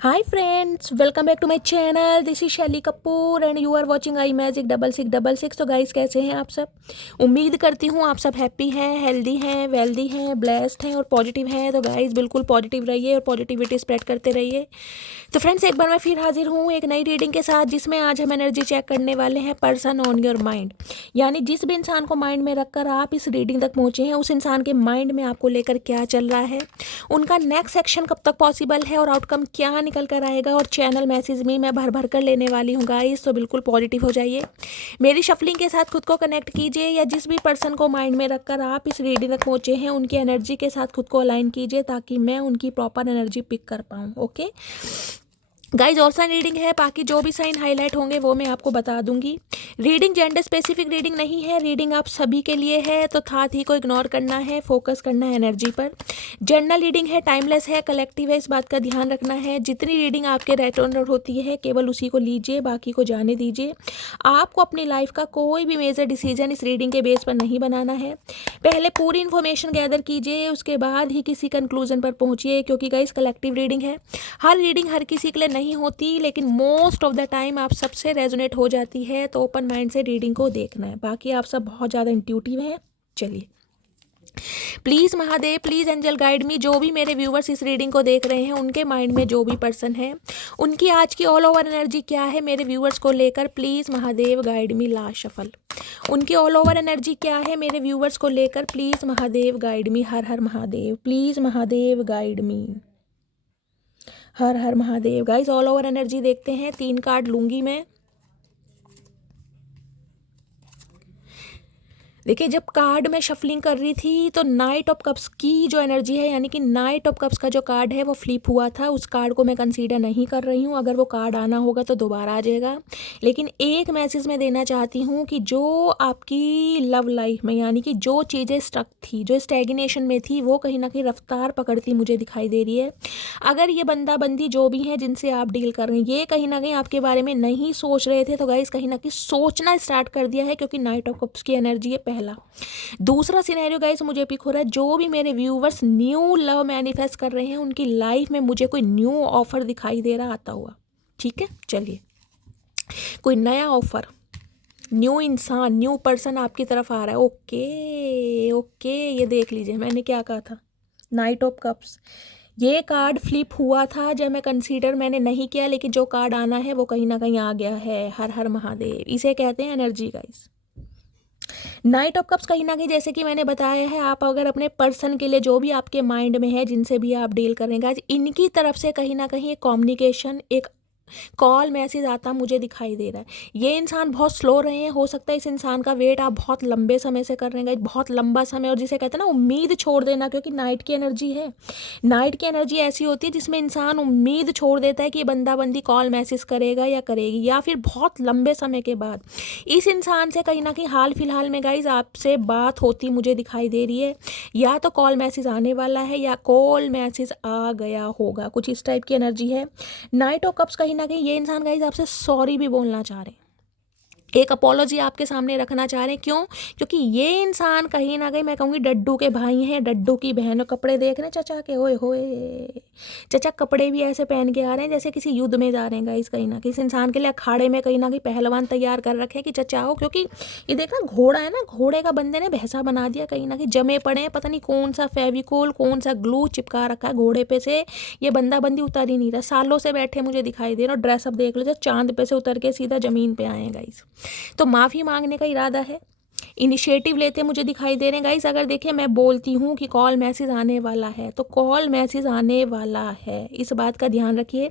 Hi friends, welcome back to my channel. This is Shaili Kapoor and you are watching I magic 6666। तो guys कैसे हैं आप सब। उम्मीद करती हूँ आप सब हैप्पी हैं, हेल्दी हैं, वेल्दी हैं, ब्लेस्ड हैं और पॉजिटिव हैं। तो गाइस बिल्कुल पॉजिटिव रहिए और पॉजिटिविटी स्प्रेड करते रहिए। तो फ्रेंड्स एक बार मैं फिर हाजिर हूँ एक नई रीडिंग के साथ, जिसमें आज हम एनर्जी चेक करने वाले हैं पर्सन ऑन योर माइंड। यानी जिस भी इंसान को माइंड में रखकर आप इस रीडिंग तक पहुँचे हैं, उस इंसान के माइंड में आपको लेकर क्या चल रहा है, उनका नेक्स्ट एक्शन कब तक पॉसिबल है और आउटकम क्या निकल कर आएगा। और चैनल मैसेज में मैं भर भर कर लेने वाली हूँ गाइस, तो बिल्कुल पॉजिटिव हो जाइए। मेरी शफलिंग के साथ खुद को कनेक्ट कीजिए, या जिस भी पर्सन को माइंड में रखकर आप इस रीडिंग तक पहुँचे हैं, उनकी एनर्जी के साथ खुद को अलाइन कीजिए, ताकि मैं उनकी प्रॉपर एनर्जी पिक कर पाऊँ। ओके गाइज, और साइन रीडिंग है, बाकी जो भी साइन हाईलाइट होंगे वो मैं आपको बता दूंगी। रीडिंग जेंडर स्पेसिफिक रीडिंग नहीं है, रीडिंग आप सभी के लिए है, तो था ही को इग्नोर करना है, फोकस करना है एनर्जी पर। जनरल रीडिंग है, टाइमलेस है, कलेक्टिव है, इस बात का ध्यान रखना है। जितनी रीडिंग आपके रेटर्न होती है केवल उसी को लीजिए, बाकी को जाने दीजिए। आपको अपनी लाइफ का कोई भी मेजर डिसीजन इस रीडिंग के बेस पर नहीं बनाना है। पहले पूरी इन्फॉर्मेशन गैदर कीजिए, उसके बाद ही किसी कंक्लूजन पर पहुंचिए, क्योंकि गाइस कलेक्टिव रीडिंग है। हर रीडिंग हर किसी के लिए नहीं होती, लेकिन मोस्ट ऑफ द टाइम आप सबसे रेजोनेट हो जाती है, तो ओपन माइंड से रीडिंग को देखना है। बाकी आप सब बहुत ज़्यादा इंट्यूटिव हैं। चलिए, please Mahadev, please angel guide me. जो भी मेरे व्यूवर्स इस रीडिंग को देख रहे हैं, उनके माइंड में जो भी पर्सन है, उनकी आज की ऑल ओवर एनर्जी क्या है मेरे व्यूवर्स को लेकर, please Mahadev guide me. Last shuffle, उनकी ऑल ओवर एनर्जी क्या है मेरे व्यूवर्स को लेकर, please Mahadev guide me. Her her Mahadev, please Mahadev guide me. Her her Mahadev. Guys all over energy देखते हैं, 3 कार्ड लूंगी मैं। देखिए, जब कार्ड में शफलिंग कर रही थी तो नाइट ऑफ कप्स की जो एनर्जी है, यानी कि नाइट ऑफ कप्स का जो कार्ड है वो फ्लिप हुआ था। उस कार्ड को मैं कंसीडर नहीं कर रही हूँ, अगर वो कार्ड आना होगा तो दोबारा आ जाएगा। लेकिन एक मैसेज मैं देना चाहती हूँ कि जो आपकी लव लाइफ में, यानी कि जो चीज़ें स्टक थी, जो स्टैग्नेशन में थी, वो कहीं ना कहीं रफ्तार पकड़ती मुझे दिखाई दे रही है। अगर ये बंदा बंदी जो भी है जिनसे आप डील कर रहे हैं, ये कहीं ना कहीं आपके बारे में नहीं सोच रहे थे, तो गाइस कहीं ना कहीं सोचना स्टार्ट कर दिया है, क्योंकि नाइट ऑफ कप्स की एनर्जी है। पहला। दूसरा सिनेरियो गाइस मुझे पिक हो रहा है, जो भी मेरे व्यूवर्स न्यू लव मैनिफेस्ट कर रहे हैं, उनकी लाइफ में मुझे कोई न्यू ऑफर दिखाई दे रहा आता हुआ। ठीक है, चलिए, कोई नया ऑफर, न्यू इंसान, न्यू पर्सन आपकी तरफ आ रहा है। ओके ओके, ये देख लीजिए मैंने क्या कहा था, नाइट ऑफ कप्स। ये कार्ड फ्लिप हुआ था जब मैं कंसीडर मैंने नहीं किया, लेकिन जो कार्ड आना है वो कहीं ना कहीं आ गया है। हर हर महादेव, इसे कहते हैं energy guys. Night of cups कहीं ना कहीं, जैसे कि मैंने बताया है, आप अगर अपने पर्सन के लिए, जो भी आपके माइंड में है, जिनसे भी आप डील करेंगे आज, इनकी तरफ से कहीं ना कहीं एक कम्युनिकेशन, एक कॉल मैसेज आता मुझे दिखाई दे रहा है। ये इंसान बहुत स्लो रहे हैं, हो सकता है इस इंसान का वेट आप बहुत लंबे समय से कर रहे हैं, बहुत लंबा समय, और जिसे कहते हैं ना उम्मीद छोड़ देना, क्योंकि नाइट की एनर्जी है। नाइट की एनर्जी ऐसी होती है जिसमें इंसान उम्मीद छोड़ देता है कि ये बंदा बंदी कॉल मैसेज करेगा या करेगी, या फिर बहुत लंबे समय के बाद इस इंसान से कहीं ना कहीं हाल फिलहाल में गाइज आपसे बात होती मुझे दिखाई दे रही है। या तो कॉल मैसेज आने वाला है, या कॉल मैसेज आ गया होगा, कुछ इस टाइप की एनर्जी है। नाइट ऑफ कप्स कहीं ना कहीं ये इंसान गाइज आपसे सॉरी भी बोलना चाह रहे हैं, एक अपोलॉजी आपके सामने रखना चाह रहे हैं। क्यों? क्योंकि ये इंसान कहीं ना कहीं, मैं कहूँगी, डड्डू के भाई हैं, डड्डू की बहन। कपड़े देख रहे हैं चचा के, ओए होए, चचा कपड़े भी ऐसे पहन के आ रहे हैं जैसे किसी युद्ध में जा रहे हैं गाइस। कहीं ना कहीं इस इंसान के लिए अखाड़े में कहीं ना कहीं पहलवान तैयार कर रखे हैं कि चचा हो, क्योंकि ये देखना घोड़ा है ना, घोड़े का बंदे ने भैंसा बना दिया। कहीं ना कहीं जमे पड़े हैं, पता नहीं कौन सा फेविकोल, कौन सा ग्लू चिपका रखा है घोड़े पे से, ये बंदा बंदी उतर ही नहीं रहा, सालों से बैठे मुझे दिखाई दे रहा। और ड्रेसअप देख लो, जैसे चांद पे से उतर के सीधा जमीन पे आए हैं गाइस। तो माफ़ी मांगने का इरादा है, इनिशिएटिव लेते मुझे दिखाई दे रहे हैं गाइस। अगर देखिए, मैं बोलती हूँ कि कॉल मैसेज आने वाला है, तो कॉल मैसेज आने वाला है, इस बात का ध्यान रखिए।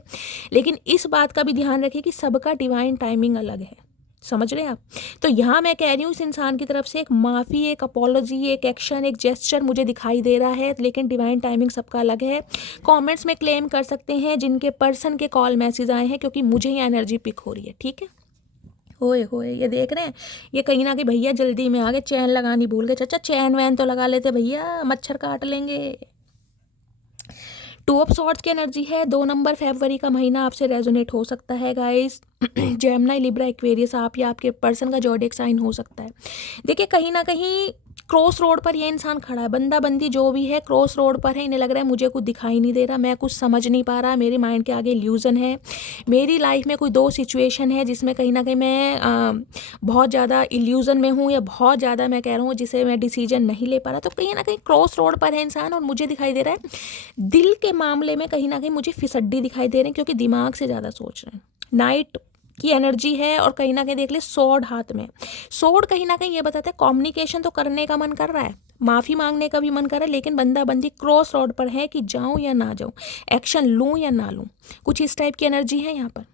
लेकिन इस बात का भी ध्यान रखिए कि सबका डिवाइन टाइमिंग अलग है, समझ रहे हैं आप। तो यहाँ मैं कह रही हूँ, इस इंसान की तरफ से एक माफ़ी, एक अपॉलॉजी, एक एक्शन, एक जेस्चर मुझे दिखाई दे रहा है, लेकिन डिवाइन टाइमिंग सबका अलग है। कमेंट्स में क्लेम कर सकते हैं जिनके पर्सन के कॉल मैसेज आए हैं, क्योंकि मुझे ये एनर्जी पिक हो रही है। ठीक है, होए होए, ये देख रहे हैं, ये कहीं ना कहीं भैया जल्दी में आ गए, चैन लगानी भूल गए। चाचा चैन वैन तो लगा लेते भैया, मच्छर काट लेंगे। 2 ऑफ सॉर्ड्स की एनर्जी है, 2 नंबर फरवरी का महीना आपसे रेजोनेट हो सकता है गाइस। जेमिनी, लिब्रा, एक्वेरियस, आप या आपके पर्सन का ज़ोडिएक साइन हो सकता है। देखिए, कहीं ना कहीं क्रॉस रोड पर ये इंसान खड़ा है, बंदा बंदी जो भी है क्रॉस रोड पर है, इन्हें लग रहा है मुझे कुछ दिखाई नहीं दे रहा, मैं कुछ समझ नहीं पा रहा, मेरे माइंड के आगे इल्यूज़न है, मेरी लाइफ में कोई दो सिचुएशन है जिसमें कहीं ना कहीं मैं बहुत ज़्यादा इल्यूज़न में हूँ, या बहुत ज़्यादा मैं कह रहा हूँ जिसे मैं डिसीजन नहीं ले पा रहा। तो कहीं ना कहीं क्रॉस रोड पर है इंसान और मुझे दिखाई दे रहा है दिल के मामले में कहीं ना कहीं मुझे फिसड्डी दिखाई दे रहे हैं, क्योंकि दिमाग से ज़्यादा सोच रहे हैं। नाइट की एनर्जी है और कहीं ना कहीं देख ले स्वॉर्ड हाथ में। स्वॉर्ड कहीं ना कहीं ये बताता है कम्युनिकेशन तो करने का मन कर रहा है, माफ़ी मांगने का भी मन कर रहा है, लेकिन बंदा बंदी क्रॉस रोड पर है कि जाऊं या ना जाऊं, एक्शन लूं या ना लूं, कुछ इस टाइप की एनर्जी है यहाँ पर।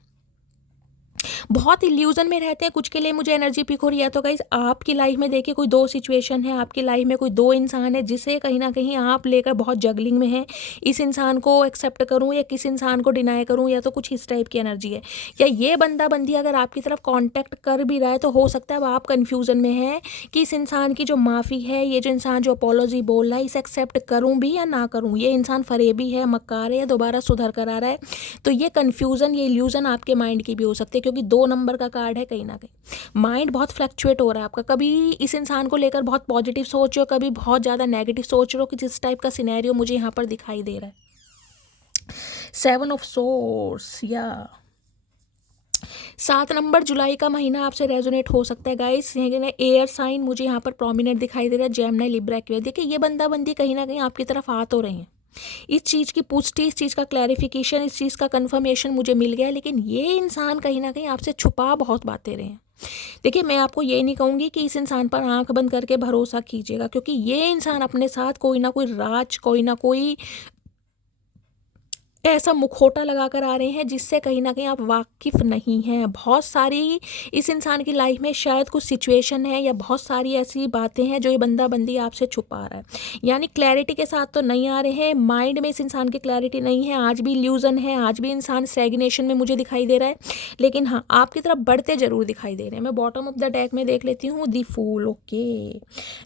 बहुत इल्यूजन में रहते हैं, कुछ के लिए मुझे एनर्जी पिक हो रही है। तो गाइस आपकी लाइफ में देखिए कोई दो सिचुएशन है, आपकी लाइफ में कोई दो इंसान है जिसे कहीं ना कहीं आप लेकर बहुत जगलिंग में है, इस इंसान को एक्सेप्ट करूं या किस इंसान को डिनाई करूं, या तो कुछ इस टाइप की एनर्जी है। या ये बंदा बंदी अगर आपकी तरफ कॉन्टैक्ट कर भी रहा है तो हो सकता है अब आप कन्फ्यूज़न में है कि इस इंसान की जो माफ़ी है, ये जो इंसान जो अपोलॉजी बोल रहा है, इसे एक्सेप्ट करूँ भी या ना करूँ, ये इंसान फरेबी है, मक्कार है, या दोबारा सुधर कर आ रहा है। तो ये कन्फ्यूज़न, ये इल्यूज़न आपके माइंड की भी हो सकती है, क्योंकि 2 नंबर का कार्ड है। कहीं ना कहीं माइंड बहुत फ्लक्चुएट हो रहा है आपका, कभी इस इंसान को लेकर बहुत पॉजिटिव सोच रहे हो, कभी बहुत ज़्यादा नेगेटिव सोच रहे हो, कि इस टाइप का सिनेरियो मुझे यहाँ पर दिखाई दे रहा है। 7 ऑफ सोर्स या 7 नंबर जुलाई का महीना आपसे रेजोनेट हो सकता है गाइस। एयर साइन मुझे यहाँ पर प्रोमिनेंट दिखाई दे रहा है, जेमिनी, लिब्रा, एक्वेरियस। देखिए ये बंदा बंदी कहीं ना कहीं आपकी तरफ आ तो रहे हैं, इस चीज़ की पुष्टि, इस चीज़ का क्लैरिफिकेशन, इस चीज़ का कंफर्मेशन मुझे मिल गया, लेकिन ये इंसान कहीं ना कहीं आपसे छुपा बहुत बातें रहे हैं। देखिए मैं आपको ये नहीं कहूँगी कि इस इंसान पर आंख बंद करके भरोसा कीजिएगा, क्योंकि ये इंसान अपने साथ कोई ना कोई राज, कोई ना कोई ऐसा मुखौटा लगा कर आ रहे हैं जिससे कहीं ना कहीं आप वाकिफ़ नहीं हैं। बहुत सारी इस इंसान की लाइफ में शायद कुछ सिचुएशन है, या बहुत सारी ऐसी बातें हैं जो ये बंदा बंदी आपसे छुपा रहा है। यानी क्लैरिटी के साथ तो नहीं आ रहे हैं, माइंड में इस इंसान की क्लैरिटी नहीं है, आज भी इल्यूजन है, आज भी इंसान स्टैग्नेशन में मुझे दिखाई दे रहा है, लेकिन हाँ आपकी तरफ बढ़ते जरूर दिखाई दे रहे हैं। मैं बॉटम ऑफ द डेक में देख लेती हूँ दी फूल। ओके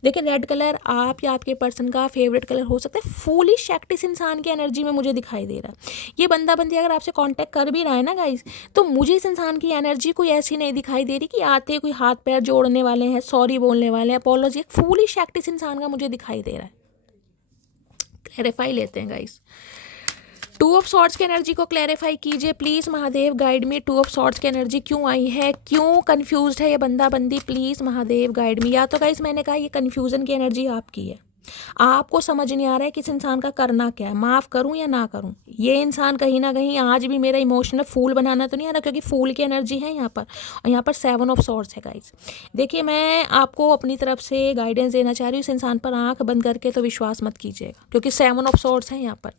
देखिए रेड कलर आप या आपके पर्सन का फेवरेट कलर हो सकता है। फूलिश एक्ट इस इंसान की एनर्जी में मुझे दिखाई दे रहा है। ये बंदा बंदी अगर आपसे कांटेक्ट कर भी रहा है ना गाइस, तो मुझे इस इंसान की एनर्जी कोई ऐसी नहीं दिखाई दे रही कि आते कोई हाथ पैर जोड़ने वाले हैं, सॉरी बोलने वाले हैं, अपोलॉजी। फूलिश एक्ट इस इंसान का मुझे दिखाई दे रहा है। क्लैरिफाई लेते हैं गाइस। 2 ऑफ सॉर्ड्स की एनर्जी को क्लैरिफाई कीजिए please Mahadev, guide me. 2 of swords की एनर्जी क्यों आई है, क्यों कंफ्यूज्ड है ये बंदा बंदी, प्लीज़ महादेव गाइड मी। या तो गाइस मैंने कहा ये कन्फ्यूज़न की एनर्जी आपकी है, आपको समझ नहीं आ रहा है कि इस इंसान का करना क्या है, माफ़ करूं या ना करूं। ये इंसान कहीं ना कहीं आज भी मेरा इमोशनल फूल बनाना तो नहीं आ रहा, क्योंकि फूल की एनर्जी है यहाँ पर, और यहाँ पर 7 ऑफ सॉर्ड्स है गाइस। देखिए मैं आपको अपनी तरफ से गाइडेंस देना चाह रही हूँ, इस इंसान पर आंख बंद करके तो विश्वास मत कीजिएगा, क्योंकि 7 ऑफ सॉर्ड्स है यहाँ पर।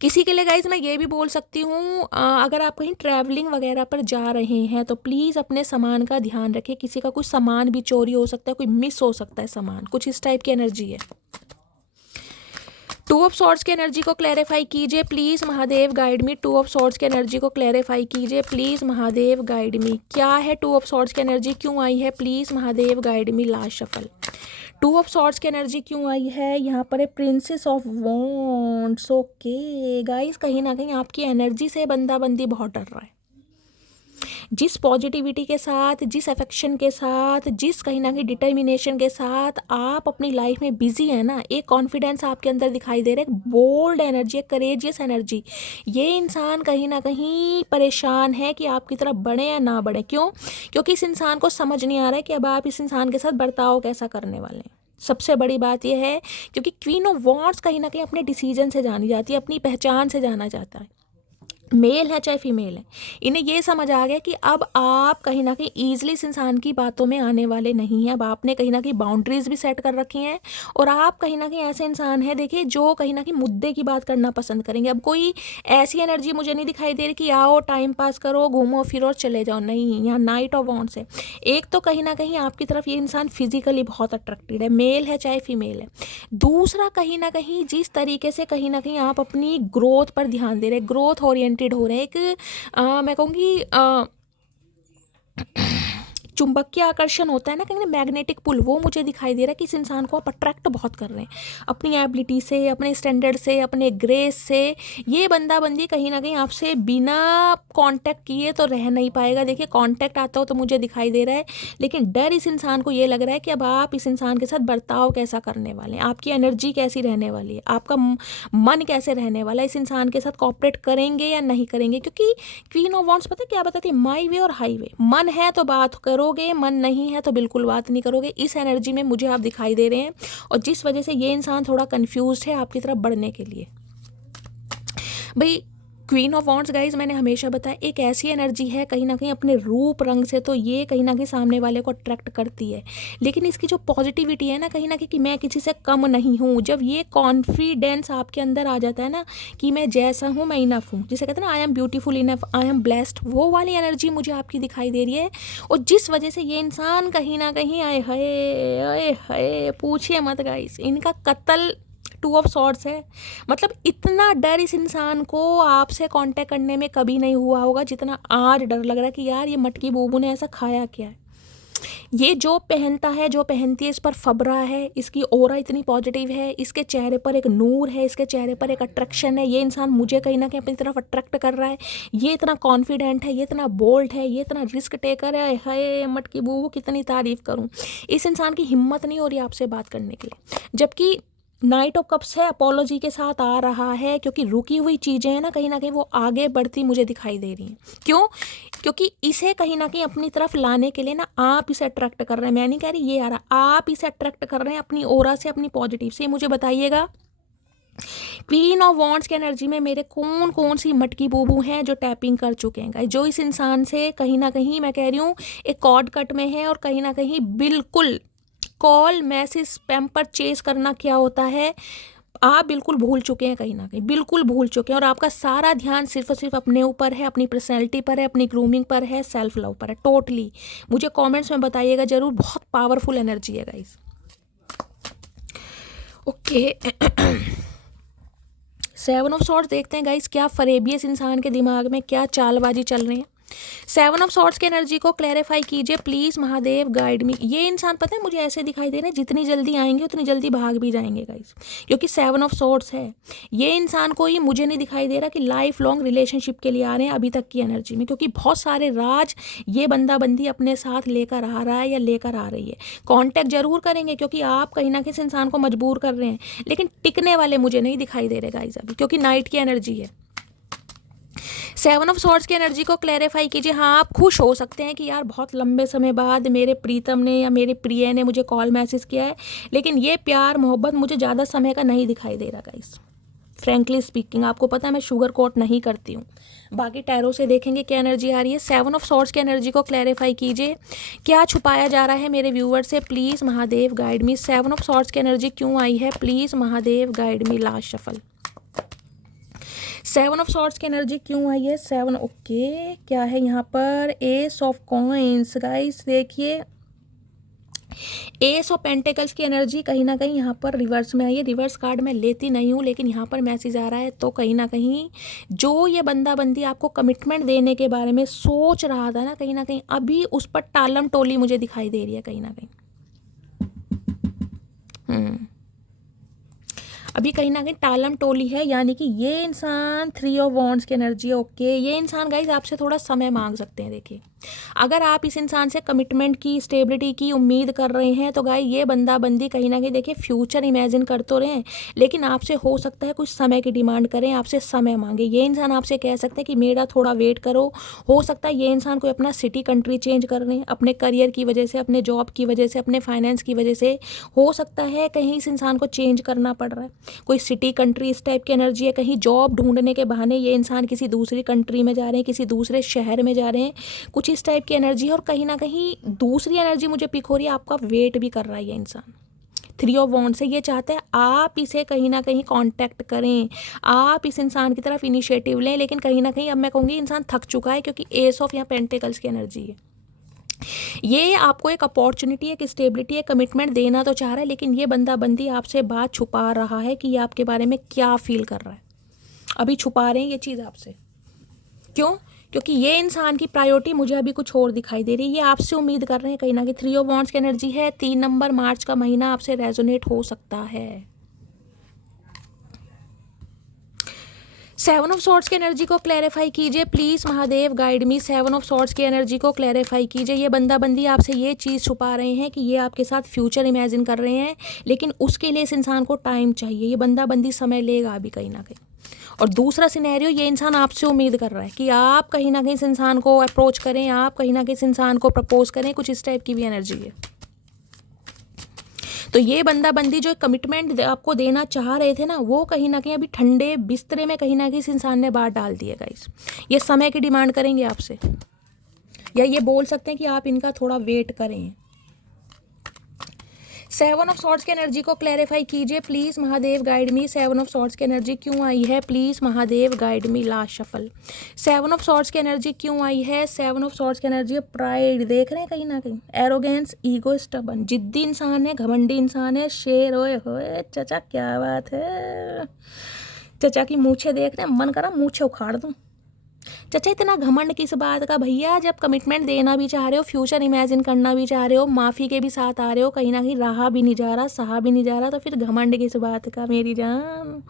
किसी के लिए गाइज मैं ये भी बोल सकती हूँ, अगर आप कहीं ट्रैवलिंग वगैरह पर जा रहे हैं तो प्लीज़ अपने सामान का ध्यान रखें, किसी का कुछ सामान भी चोरी हो सकता है, कोई मिस हो सकता है सामान, कुछ इस टाइप की एनर्जी है। 2 ऑफ सॉर्ड्स की एनर्जी को क्लैरिफाई कीजिए please Mahadev guide me. 2 of swords की एनर्जी को क्लैरिफाई कीजिए प्लीज़ महादेव गाइड मी। क्या है 2 ऑफ सॉर्ड्स की एनर्जी, क्यों आई है, please Mahadev guide me. Last shuffle. 2 of swords की एनर्जी क्यों आई है, यहाँ पर है princess of wands. Okay guys कहीं ना कहीं आपकी एनर्जी से बंदा बंदी बहुत डर रहा है। जिस पॉजिटिविटी के साथ, जिस अफेक्शन के साथ, जिस कहीं ना कहीं डिटर्मिनेशन के साथ आप अपनी लाइफ में बिजी है ना, एक कॉन्फिडेंस आपके अंदर दिखाई दे रहा है, बोल्ड एनर्जी, करेजियस एनर्जी। ये इंसान कहीं ना कहीं परेशान है कि आपकी तरफ बढ़े या ना बढ़े। क्यों? क्योंकि इस इंसान को समझ नहीं आ रहा है कि अब आप इस इंसान के साथ बर्ताव कैसा करने वाले हैं। सबसे बड़ी बात यह है क्योंकि क्वीन ऑफ वॉन्ड्स कहीं ना कहीं अपने डिसीजन से जानी जाती है, अपनी पहचान से जाना जाता है। मेल है चाहे फीमेल है, इन्हें ये समझ आ गया कि अब आप कहीं ना कहीं ईजिली इस इंसान की बातों में आने वाले नहीं हैं। अब आपने कहीं ना कहीं बाउंड्रीज भी सेट कर रखी हैं, और आप कहीं ना कहीं ऐसे इंसान हैं देखिए जो कहीं ना कहीं मुद्दे की बात करना पसंद करेंगे। अब कोई ऐसी एनर्जी मुझे नहीं दिखाई दे रही कि आओ टाइम पास करो, घूमो फिरो और चले जाओ, नहीं। यहाँ नाइट ऑफ वॉन्ड्स है। एक तो कहीं ना कहीं आपकी तरफ ये इंसान फिजिकली बहुत अट्रैक्टेड है, मेल है चाहे फीमेल है। दूसरा कहीं ना कहीं जिस तरीके से कहीं ना कहीं आप अपनी ग्रोथ पर ध्यान दे रहे हैं, ग्रोथ ओरिएंटेड हो रहे हैं, एक मैं कहूँगी चुंबकीय आकर्षण होता है ना, कहीं ना मैग्नेटिक पुल, वो मुझे दिखाई दे रहा है कि इस इंसान को आप अट्रैक्ट बहुत कर रहे हैं अपनी एबिलिटी से, अपने स्टैंडर्ड से, अपने ग्रेस से। ये बंदा बंदी कहीं ना कहीं आपसे बिना कांटेक्ट किए तो रह नहीं पाएगा। देखिए कांटेक्ट आता हो तो मुझे दिखाई दे रहा है, लेकिन डर इस इंसान को ये लग रहा है कि अब आप इस इंसान के साथ बर्ताव कैसा करने वाले हैं, आपकी एनर्जी कैसी रहने वाली है, आपका मन कैसे रहने वाला है, इस इंसान के साथ कॉपरेट करेंगे या नहीं करेंगे। क्योंकि क्वीन ऑफ वॉन्ड्स पता है क्या बताती है, माई वे और हाई वे। मन है तो बात करोगे, मन नहीं है तो बिल्कुल बात नहीं करोगे। इस एनर्जी में मुझे आप दिखाई दे रहे हैं, और जिस वजह से ये इंसान थोड़ा कंफ्यूज है आपकी तरफ बढ़ने के लिए। भाई क्वीन ऑफ वॉन्ड्स गाइज, मैंने हमेशा बताया एक ऐसी एनर्जी है कहीं ना कहीं अपने रूप रंग से तो ये कहीं ना कहीं सामने वाले को अट्रैक्ट करती है, लेकिन इसकी जो पॉजिटिविटी है ना कहीं ना कहीं कि मैं किसी से कम नहीं हूँ, जब ये कॉन्फिडेंस आपके अंदर आ जाता है ना कि मैं जैसा हूँ मैं इनफ हूँ, जिसे कहते हैं ना I am beautiful enough, I am blessed, वो वाली एनर्जी मुझे आपकी दिखाई दे रही है। और जिस वजह से ये इंसान कहीं ना कहीं आए हाय पूछिए मत गाइस, इनका कत्ल 2 ऑफ सॉर्ड्स है। मतलब इतना डर इस इंसान को आपसे कांटेक्ट करने में कभी नहीं हुआ होगा जितना आज डर लग रहा है कि यार ये मटकी बूबू ने ऐसा खाया क्या है। ये जो पहनता है, जो पहनती है, इस पर फबरा है, इसकी ऑरा इतनी पॉजिटिव है, इसके चेहरे पर एक नूर है, इसके चेहरे पर एक अट्रैक्शन है। ये इंसान मुझे कहीं ना कहीं अपनी तरफ अट्रैक्ट कर रहा है। ये इतना कॉन्फिडेंट है, ये इतना बोल्ड है, ये इतना रिस्क टेकर है। हाय मटकी बूबू कितनी तारीफ करूँ, इस इंसान की हिम्मत नहीं हो रही आपसे बात करने के लिए। जबकि नाइट ऑफ कप्स है, अपोलॉजी के साथ आ रहा है, क्योंकि रुकी हुई चीज़ें हैं ना कहीं वो आगे बढ़ती मुझे दिखाई दे रही हैं। क्यों? क्योंकि इसे कहीं ना कहीं अपनी तरफ लाने के लिए ना आप इसे अट्रैक्ट कर रहे हैं। मैं नहीं कह रही ये आ रहा, आप इसे अट्रैक्ट कर रहे हैं अपनी ओरा से, अपनी पॉजिटिव से। मुझे बताइएगा क्वीन ऑफ वॉन्ड्स की एनर्जी में मेरे कौन कौन सी मटकी बूबू हैं जो टैपिंग कर चुके हैं, जो इस इंसान से कहीं ना कहीं मैं कह रही हूँ एक कॉर्ड कट में है, और कहीं ना कहीं बिल्कुल कॉल मैसेज स्पैम पर चेस करना क्या होता है आप बिल्कुल भूल चुके हैं, कहीं ना कहीं बिल्कुल भूल चुके हैं। और आपका सारा ध्यान सिर्फ और सिर्फ अपने ऊपर है, अपनी पर्सनैलिटी पर है, अपनी ग्रूमिंग पर है, सेल्फ लव पर है टोटली। मुझे कमेंट्स में बताइएगा जरूर, बहुत पावरफुल एनर्जी है गाइस। ओके 7 ऑफ सॉर्ड्स देखते हैं गाइस, क्या फरेबियस इंसान के दिमाग में क्या चालबाजी चल रही है। 7 ऑफ सॉर्ड्स की एनर्जी को क्लैरिफाई कीजिए प्लीज, महादेव गाइड मी। ये इंसान पता है मुझे ऐसे दिखाई दे रहे हैं जितनी जल्दी आएंगे उतनी जल्दी भाग भी जाएंगे गाइस, क्योंकि 7 ऑफ सॉर्ड्स है। ये इंसान को ही मुझे नहीं दिखाई दे रहा कि लाइफ लॉन्ग रिलेशनशिप के लिए आ रहे हैं अभी तक की एनर्जी में, क्योंकि बहुत सारे राज ये बंदा बंदी अपने साथ लेकर आ रहा है या लेकर आ रही है। कॉन्टैक्ट जरूर करेंगे क्योंकि आप कहीं ना किसी इंसान को मजबूर कर रहे हैं, लेकिन टिकने वाले मुझे नहीं दिखाई दे रहे गाइस अभी, क्योंकि नाइट की एनर्जी है। 7 ऑफ सॉर्ड्स की एनर्जी को क्लैरिफाई कीजिए। हाँ आप खुश हो सकते हैं कि यार बहुत लंबे समय बाद मेरे प्रीतम ने या मेरे प्रिय ने मुझे कॉल मैसेज किया है, लेकिन ये प्यार मोहब्बत मुझे ज़्यादा समय का नहीं दिखाई दे रहा गाइस। फ्रेंकली स्पीकिंग, आपको पता है मैं शुगर कोट नहीं करती हूँ। बाकी टैरो से देखेंगे क्या एनर्जी आ रही है। 7 ऑफ सॉर्ड्स की एनर्जी को क्लैरिफाई कीजिए, क्या छुपाया जा रहा है मेरे व्यूअर से, please Mahadev guide me. 7 of swords की एनर्जी क्यों आई है, please Mahadev guide me. Last shuffle 7 of swords की एनर्जी क्यों आई है। 7 ओके क्या है यहाँ पर, एस ऑफ कॉइंस गाइस। देखिए एस ऑफ पेंटिकल्स की एनर्जी कहीं ना कहीं यहाँ पर रिवर्स में आई है। रिवर्स कार्ड मैं लेती नहीं हूँ, लेकिन यहाँ पर मैसेज आ रहा है, तो कहीं ना कहीं जो ये बंदा बंदी आपको कमिटमेंट देने के बारे में सोच रहा था ना कहीं अभी उस पर टालम टोली मुझे दिखाई दे रही है कहीं ना कहीं। अभी कहीं ना कहीं टालम टोली है, यानी कि ये इंसान 3 ऑफ वॉन्ड्स की एनर्जी है। ओके ये इंसान गाइज आपसे थोड़ा समय मांग सकते हैं। देखिए अगर आप इस इंसान से कमिटमेंट की, स्टेबिलिटी की उम्मीद कर रहे हैं तो गाइज ये बंदा बंदी कहीं ना कहीं देखिए फ्यूचर इमेजिन कर तो रहे हैं, लेकिन आपसे हो सकता है कुछ समय की डिमांड करें, आपसे समय मांगे। ये इंसान आपसे कह सकते हैं कि मेरा थोड़ा वेट करो। हो सकता है ये इंसान कोई अपना सिटी कंट्री चेंज कर रहे हैं अपने करियर की वजह से, अपने जॉब की वजह से, अपने फाइनेंस की वजह से। हो सकता है कहीं इस इंसान को चेंज करना पड़ रहा है, कोई सिटी कंट्री इस टाइप की एनर्जी है। कहीं जॉब ढूंढने के बहाने ये इंसान किसी दूसरी कंट्री में जा रहे हैं, किसी दूसरे शहर में जा रहे हैं, कुछ इस टाइप की एनर्जी है। और कहीं ना कहीं दूसरी एनर्जी मुझे पिक हो रही है, आपका वेट भी कर रहा है ये इंसान। 3 ऑफ वॉन्ड से ये चाहते हैं आप इसे कहीं ना कहीं कांटेक्ट करें, आप इस इंसान की तरफ इनिशिएटिव लें, लेकिन कहीं ना कहीं अब मैं कहूँगी इंसान थक चुका है, क्योंकि एस ऑफ यहाँ पेंटिकल्स की एनर्जी है। ये आपको एक अपॉर्चुनिटी, एक स्टेबिलिटी, एक कमिटमेंट देना तो चाह रहा है, लेकिन ये बंदा बंदी आपसे बात छुपा रहा है कि ये आपके बारे में क्या फील कर रहा है। अभी छुपा रहे हैं ये चीज़ आपसे। क्यों? क्योंकि ये इंसान की प्रायोरिटी मुझे अभी कुछ और दिखाई दे रही है। ये आपसे उम्मीद कर रहे हैं कहीं ना कहीं। 3 ऑफ वॉन्ड्स की एनर्जी है। 3 नंबर मार्च का महीना आपसे रेजोनेट हो सकता है। 7 ऑफ सॉर्ड्स की एनर्जी को क्लैरिफाई कीजिए please Mahadev, guide me. 7 of swords की एनर्जी को क्लैरिफाई कीजिए। ये बंदा बंदी आपसे ये चीज़ छुपा रहे हैं कि ये आपके साथ फ्यूचर इमेजिन कर रहे हैं, लेकिन उसके लिए इस इंसान को टाइम चाहिए। ये बंदा बंदी समय लेगा अभी कहीं ना कहीं। और दूसरा सिनेरियो, ये इंसान आपसे उम्मीद कर रहा है कि आप कहीं ना कहीं इस इंसान को अप्रोच करें, आप कहीं ना कहीं इस इंसान को प्रपोज करें। कुछ इस टाइप की भी एनर्जी है। तो ये बंदा बंदी जो कमिटमेंट आपको देना चाह रहे थे ना, वो कहीं ना कहीं अभी ठंडे बिस्तरे में कहीं ना कहीं इस इंसान ने बात डाल दी है गाइस। ये समय की डिमांड करेंगे आपसे, या ये बोल सकते हैं कि आप इनका थोड़ा वेट करें। 7 ऑफ सॉर्ड्स की एनर्जी को क्लैरिफाई कीजिए please Mahadev, guide me. 7 of swords की एनर्जी क्यों आई है please Mahadev, guide me. Last shuffle. 7 of swords की एनर्जी क्यों आई है? 7 ऑफ सॉर्ड्स की एनर्जी प्राइड, देख रहे हैं कहीं ना कहीं। एरोगेंस, ईगो, स्टबन, जिद्दी इंसान है, घमंडी इंसान है, शेर। ओए होए चचा क्या बात है। चचा की मूछें देख रहे हैं, मन करा मूछें उखाड़ दूँ। चचा इतना घमंड किस बात का भैया? जब कमिटमेंट देना भी चाह रहे हो, फ्यूचर इमेजिन करना भी चाह रहे हो, माफ़ी के भी साथ आ रहे हो, कहीं ना कहीं रहा भी नहीं जा रहा, सहा भी नहीं जा रहा, तो फिर घमंड किस बात का मेरी जान?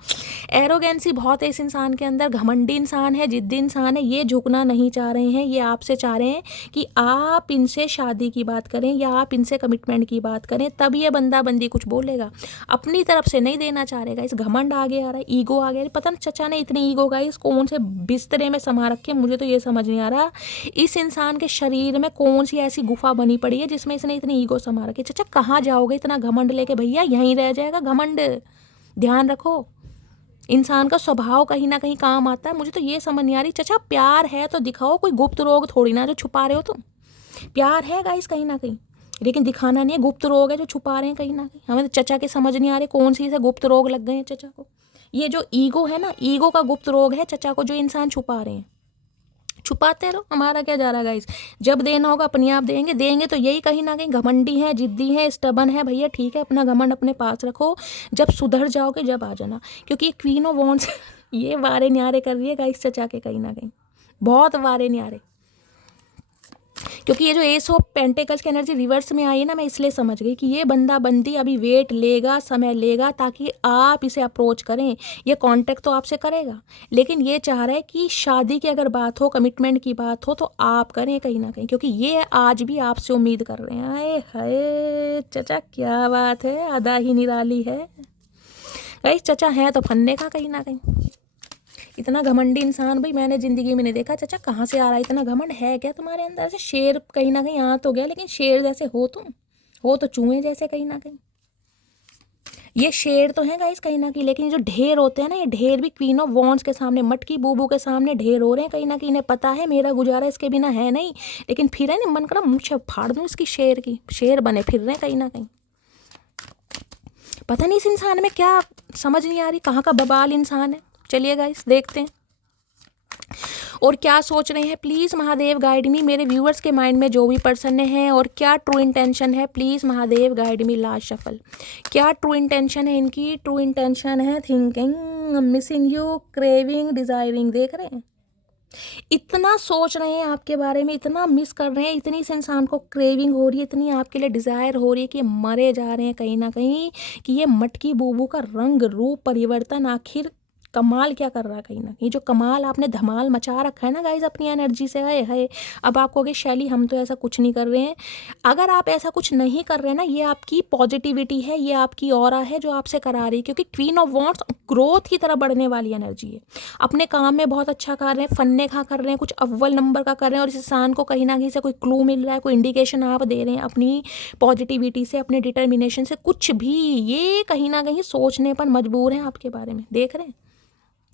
एरोगेंसी बहुत है इस इंसान के अंदर। घमंडी इंसान है, जिद्दी इंसान है। ये झुकना नहीं चाह रहे हैं। ये आपसे चाह रहे हैं कि आप इनसे शादी की बात करें या आप इनसे कमिटमेंट की बात करें, तब ये बंदा बंदी कुछ बोलेगा। अपनी तरफ से नहीं देना चाह रहेगा। इस घमंड आगे आ रहा है, ईगो आ गया। पता नहीं चचा ने इतनी ईगो का इस कौन से बिस्तरे में समा रखी है, मुझे तो ये समझ नहीं आ रहा इस इंसान के शरीर में कौन सी ऐसी गुफा बनी पड़ी है जिसमें इसने इतनी ईगो समा रखी है। चचा कहाँ जाओगे इतना घमंड लेके भैया? यहीं रह जाएगा घमंड। ध्यान रखो, इंसान का स्वभाव कहीं ना कहीं काम आता है। मुझे तो ये समझ नहीं आ रही। चचा प्यार है तो दिखाओ, कोई गुप्त रोग थोड़ी ना जो छुपा रहे हो तुम। प्यार है गाइस कहीं ना कहीं, लेकिन दिखाना नहीं है। गुप्त रोग है जो छुपा रहे हैं कहीं ना कहीं। हमें तो चचा के समझ नहीं आ रहे कौन सी से गुप्त रोग लग गए हैं चचा को। ये जो ईगो है ना, ईगो का गुप्त रोग है चचा को, जो इंसान छुपा रहे हैं। छुपाते रहो, हमारा क्या जा रहा है गाइस। जब देना होगा अपने आप देंगे। देंगे तो यही कहीं ना कहीं घमंडी है, जिद्दी है, स्टबन है। भैया ठीक है, अपना घमंड अपने पास रखो। जब सुधर जाओगे जब आ जाना। क्योंकि क्वीन ऑफ वॉन्ड्स ये वारे न्यारे कर रही है गाइस चचा के कहीं ना कहीं, बहुत वारे न्यारे। क्योंकि ये जो एस ऑफ पेंटिकल्स की एनर्जी रिवर्स में आई है ना, मैं इसलिए समझ गई कि ये बंदा बंदी अभी वेट लेगा, समय लेगा, ताकि आप इसे अप्रोच करें। ये कांटेक्ट तो आपसे करेगा, लेकिन ये चाह रहा है कि शादी की अगर बात हो, कमिटमेंट की बात हो, तो आप करें कहीं ना कहीं। क्योंकि ये आज भी आपसे उम्मीद कर रहे हैं। आए हाय चचा क्या बात है, अदा ही निराली है गाइस। चचा है तो फन्ने का कहीं ना कहीं। इतना घमंडी इंसान भाई मैंने ज़िंदगी में नहीं देखा। चचा कहाँ से आ रहा है इतना घमंड? है क्या तुम्हारे अंदर से? शेर कहीं ना कहीं आ तो गया, लेकिन शेर जैसे हो तुम, हो तो चूहे जैसे कहीं ना कहीं। ये शेर तो है गाइस कहीं ना कहीं, लेकिन जो ढेर होते हैं ना, ये ढेर भी क्वीन ऑफ वॉन्ड्स के सामने, मटकी बूबू के सामने ढेर हो रहे हैं कहीं ना कहीं। इन्हें पता है मेरा गुजारा इसके बिना है नहीं, लेकिन फिर है ना, मन करा मुझे फाड़ दूँ इसकी शेर की। शेर बने फिर रहे हैं कहीं ना कहीं। पता नहीं इस इंसान में क्या समझ नहीं आ रही, कहाँ का बबाल इंसान है। चलिए गाइस देखते हैं और क्या सोच रहे हैं। Please Mahadev guide me. मेरे व्यूअर्स के माइंड में जो भी पर्सन है और क्या ट्रू इंटेंशन है, please Mahadev guide me. Last shuffle. क्या ट्रू इंटेंशन है इनकी? ट्रू इंटेंशन है thinking, missing you, craving, desiring. देख रहे हैं इतना सोच रहे हैं आपके बारे में, इतना मिस कर रहे हैं, इतनी इस इंसान को क्रेविंग हो रही है, इतनी आपके लिए डिज़ायर हो रही है कि मरे जा रहे हैं कहीं ना कहीं कि ये मटकी बूबू का रंग रूप परिवर्तन आखिर कमाल क्या कर रहा है कहीं ना कहीं। जो कमाल आपने धमाल मचा रखा है ना गाइज अपनी एनर्जी से, है। अब आप कहोगे शैली हम तो ऐसा कुछ नहीं कर रहे हैं। अगर आप ऐसा कुछ नहीं कर रहे हैं ना, ये आपकी पॉजिटिविटी है, ये आपकी ऑरा है जो आपसे करा रही है। क्योंकि क्वीन ऑफ वॉन्ड्स ग्रोथ की तरह बढ़ने वाली एनर्जी है। अपने काम में बहुत अच्छा कर रहे हैं, फन्ने खा कर रहे हैं, कुछ अव्वल नंबर का कर रहे हैं, और इस इंसान को कहीं ना कहीं से कोई क्लू मिल रहा है, कोई इंडिकेशन आप दे रहे हैं अपनी पॉजिटिविटी से, अपने डिटर्मिनेशन से, कुछ भी। ये कहीं ना कहीं सोचने पर मजबूर हैं आपके बारे में। देख रहे हैं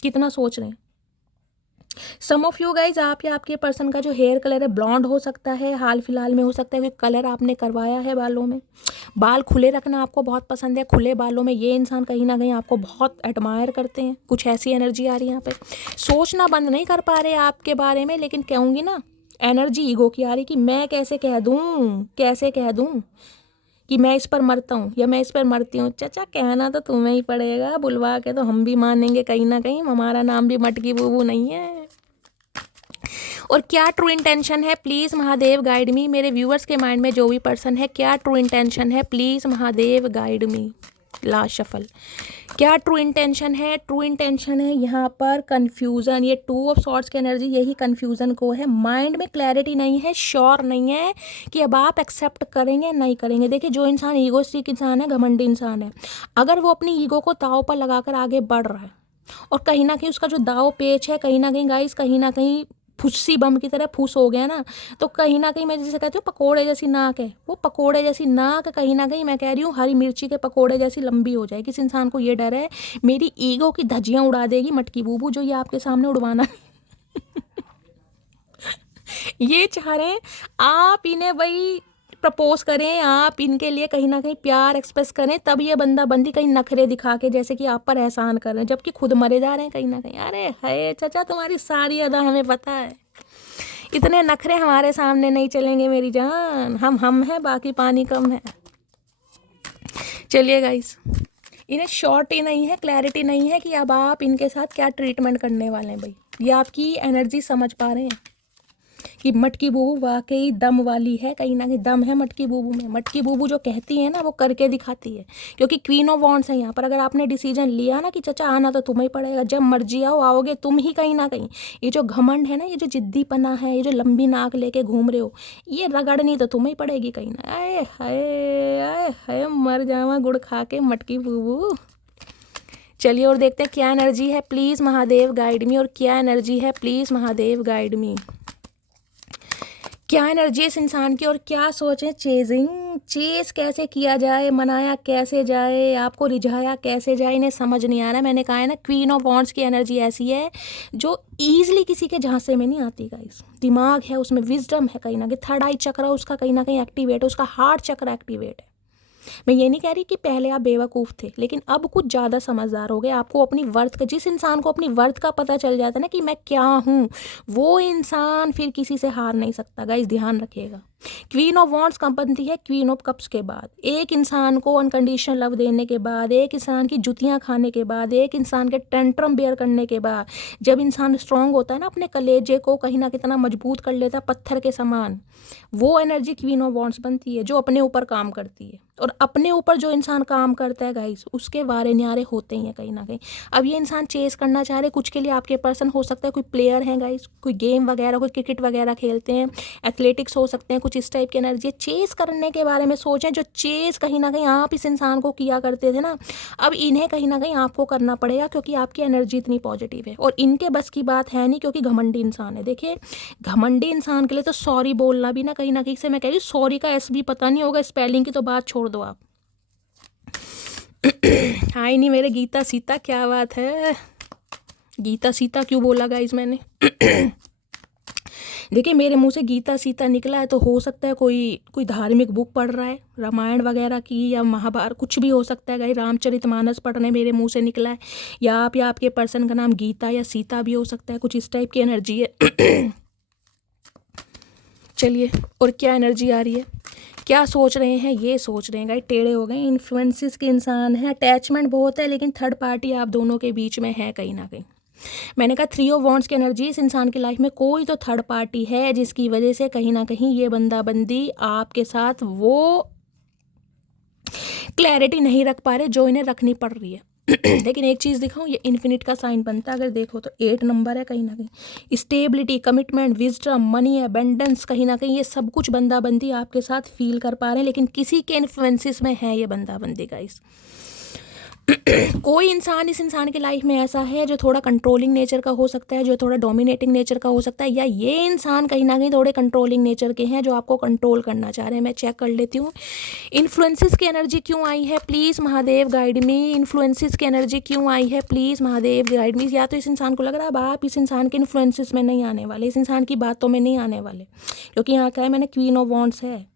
कितना सोच रहे हैं। सम ऑफ यू गाइज, आप या आपके पर्सन का जो हेयर कलर है ब्लॉन्ड हो सकता है, हाल फिलहाल में हो सकता है कोई कलर आपने करवाया है बालों में। बाल खुले रखना आपको बहुत पसंद है, खुले बालों में ये इंसान कहीं ना कहीं आपको बहुत एडमायर करते हैं। कुछ ऐसी एनर्जी आ रही है यहाँ पे। सोचना बंद नहीं कर पा रहे आपके बारे में, लेकिन कहूँगी ना एनर्जी ईगो की आ रही कि मैं कैसे कह दूँ कि मैं इस पर मरता हूँ या मैं इस पर मरती हूँ। चाचा कहना तो तुम्हें ही पड़ेगा, बुलवा के तो हम भी मानेंगे कहीं ना कहीं, हमारा नाम भी मटकी बूबू नहीं है। और क्या ट्रू इंटेंशन है, प्लीज़ महादेव गाइड मी। मेरे व्यूअर्स के माइंड में जो भी पर्सन है, क्या ट्रू इंटेंशन है, please Mahadev guide me. Last shuffle, क्या ट्रू इंटेंशन है? ट्रू इंटेंशन है यहाँ पर कन्फ्यूज़न। ये 2 ऑफ सॉर्ड्स की एनर्जी यही कन्फ्यूज़न को है। माइंड में क्लैरिटी नहीं है, श्योर नहीं है कि अब आप एक्सेप्ट करेंगे नहीं करेंगे। देखिए, जो इंसान ईगोइस्टिक इंसान है, घमंडी इंसान है, अगर वो अपनी ईगो को दांव पर लगाकर आगे बढ़ रहा है और कहीं ना कहीं उसका जो दाव पेच है, कहीं ना कहीं गाइस, कहीं ना कहीं फुस्सी बम की तरह फूस हो गया ना, तो कहीं ना कहीं मैं जैसे कहती हूँ पकोड़े जैसी नाक है, वो पकोड़े जैसी नाक कहीं ना कहीं मैं कह रही हूँ हरी मिर्ची के पकोड़े जैसी लंबी हो जाए। किस इंसान को ये डर है मेरी ईगो की धज्जियाँ उड़ा देगी मटकी बूबू, जो ये आपके सामने उड़वाना ये चाह रहे हैं आप इन्हें भाई प्रपोज करें, आप इनके लिए कहीं ना कहीं प्यार एक्सप्रेस करें, तब ये बंदा बंदी कहीं नखरे दिखा के जैसे कि आप पर एहसान कर रहे हैं, जबकि खुद मरे जा रहे हैं कहीं ना कहीं। अरे है चाचा, तुम्हारी सारी अदा हमें पता है, इतने नखरे हमारे सामने नहीं चलेंगे मेरी जान। हम हैं, बाकी पानी कम है। चलिए गाइस, इन्हें श्योरिटी नहीं है, क्लैरिटी नहीं है कि अब आप इनके साथ क्या ट्रीटमेंट करने वाले हैं। भाई ये आपकी एनर्जी समझ पा रहे हैं कि मटकी बूबू वाकई दम वाली है, कहीं ना कहीं दम है मटकी बूबू में। मटकी बूबू जो कहती है ना वो करके दिखाती है, क्योंकि क्वीन ऑफ वॉन्ड्स है यहाँ पर। अगर आपने डिसीजन लिया ना कि चाचा आना तो तुम्हें ही पड़ेगा, जब मर्जी आओ, आओगे तुम ही कहीं ना कहीं। ये जो घमंड है ना, ये जो जिद्दीपना है, ये जो लंबी नाक लेके घूम रहे हो, ये रगड़नी तो तुम्हें ही पड़ेगी कहीं ना। आए हाय मर जावा गुड़ खा के मटकी बूबू। चलिए और देखते हैं क्या एनर्जी है, प्लीज़ महादेव गाइड मी। और क्या एनर्जी है, प्लीज़ महादेव गाइड मी। क्या एनर्जी इस इंसान की और क्या सोचें। चेस कैसे किया जाए, मनाया कैसे जाए, आपको रिझाया कैसे जाए, इन्हें समझ नहीं आ रहा। मैंने कहा है ना, क्वीन ऑफ वॉन्ड्स की एनर्जी ऐसी है जो ईजिली किसी के झांसे में नहीं आती गाइस। दिमाग है उसमें, विजडम है, कहीं ना कहीं थर्ड आई चक्र उसका कहीं ना कहीं एक्टिवेट है, उसका हार्ट चक्र एक्टिवेट है। मैं ये नहीं कह रही कि पहले आप बेवकूफ़ थे, लेकिन अब कुछ ज़्यादा समझदार हो गए। आपको अपनी वर्थ का, जिस इंसान को अपनी वर्थ का पता चल जाता है ना कि मैं क्या हूँ, वो इंसान फिर किसी से हार नहीं सकता गाइस, ध्यान रखिएगा। क्वीन ऑफ वॉन्ड्स कब बनती है? क्वीन ऑफ कप्स के बाद। एक इंसान को अनकंडीशनल लव देने के बाद, एक इंसान की जुतियाँ खाने के बाद, एक इंसान के टेंट्रम बेयर करने के बाद, जब इंसान स्ट्रांग होता है ना, अपने कलेजे को कहीं ना कितना मजबूत कर लेता है पत्थर के समान, वो एनर्जी क्वीन ऑफ वॉन्ड्स बनती है, जो अपने ऊपर काम करती है। और अपने ऊपर जो इंसान काम करता है गाइस, उसके वारे न्यारे होते ही हैं कहीं ना कहीं। अब ये इंसान चेस करना चाह रहे, कुछ के लिए आपके पर्सन हो सकता है कोई प्लेयर है गाइस, कोई गेम वगैरह, कोई क्रिकेट वगैरह खेलते हैं, एथलेटिक्स हो सकते हैं, कुछ इस टाइप की एनर्जी है। चेस करने के बारे में सोचें, जो चेस कहीं ना कहीं आप इस इंसान को किया करते थे ना, अब इन्हें कहीं ना कहीं आपको करना पड़ेगा, क्योंकि आपकी एनर्जी इतनी पॉजिटिव है। और इनके बस की बात है नहीं, क्योंकि घमंडी इंसान है। देखिए, घमंडी इंसान के लिए तो सॉरी बोलना भी ना कहीं से मैं कह रही हूँ, सॉरी का एस भी पता नहीं होगा, स्पेलिंग की तो बात छोड़ दो आप। हाय नहीं मेरे गीता सीता, क्या बात है। गीता सीता क्यों बोला गाइस मैंने? देखिए, मेरे मुंह से गीता सीता निकला है तो हो सकता है कोई धार्मिक बुक पढ़ रहा है, रामायण वगैरह की या महाभारत, कुछ भी हो सकता है गाइस। रामचरितमानस पढ़ रहे मेरे मुंह से निकला है, या आपके पर्सन का नाम गीता या सीता भी हो सकता है, कुछ इस टाइप की एनर्जी है। चलिए, और क्या एनर्जी आ रही है, क्या सोच रहे हैं? ये सोच रहे हैं गाइस, टेढ़े हो गए, इन्फ्लुएंसेस के इंसान है, अटैचमेंट बहुत है, लेकिन थर्ड पार्टी आप दोनों के बीच में है कहीं ना कहीं। मैंने कहा 3 ऑफ वॉन्ड्स की एनर्जी, इस इंसान की लाइफ में कोई तो थर्ड पार्टी है, जिसकी वजह से कहीं ना कहीं ये बंदा बंदी आपके साथ वो क्लैरिटी नहीं रख पा रहे जो इन्हें रखनी पड़ रही है। लेकिन एक चीज़ दिखाऊं, ये इन्फिनिट का साइन बनता है, अगर देखो तो 8 नंबर है कहीं ना कहीं। Stability, commitment, wisdom, money, abundance, कहीं ना कहीं ये सब कुछ बंदा बंदी आपके साथ फील कर पा रहे हैं, लेकिन किसी के इन्फ्लुएंसेस में है ये बंदा बंदी गाइस। कोई इंसान इस इंसान की लाइफ में ऐसा है जो थोड़ा कंट्रोलिंग नेचर का हो सकता है, जो थोड़ा डोमिनेटिंग नेचर का हो सकता है, या ये इंसान कहीं ना कहीं थोड़े कंट्रोलिंग नेचर के हैं जो आपको कंट्रोल करना चाह रहे हैं। मैं चेक कर लेती हूँ इन्फ्लुएंसेस की एनर्जी क्यों आई है, please Mahadev guide me. Influences की एनर्जी क्यों आई है, प्लीज़ महादेव गाइड मी। या तो इस इंसान को लग रहा है अब आप इस इंसान के इन्फ्लुएंसेस में नहीं आने वाले, इस इंसान की बातों में नहीं आने वाले, क्योंकि यहाँ क्या है, मैंने क्वीन ऑफ वॉन्ड्स है।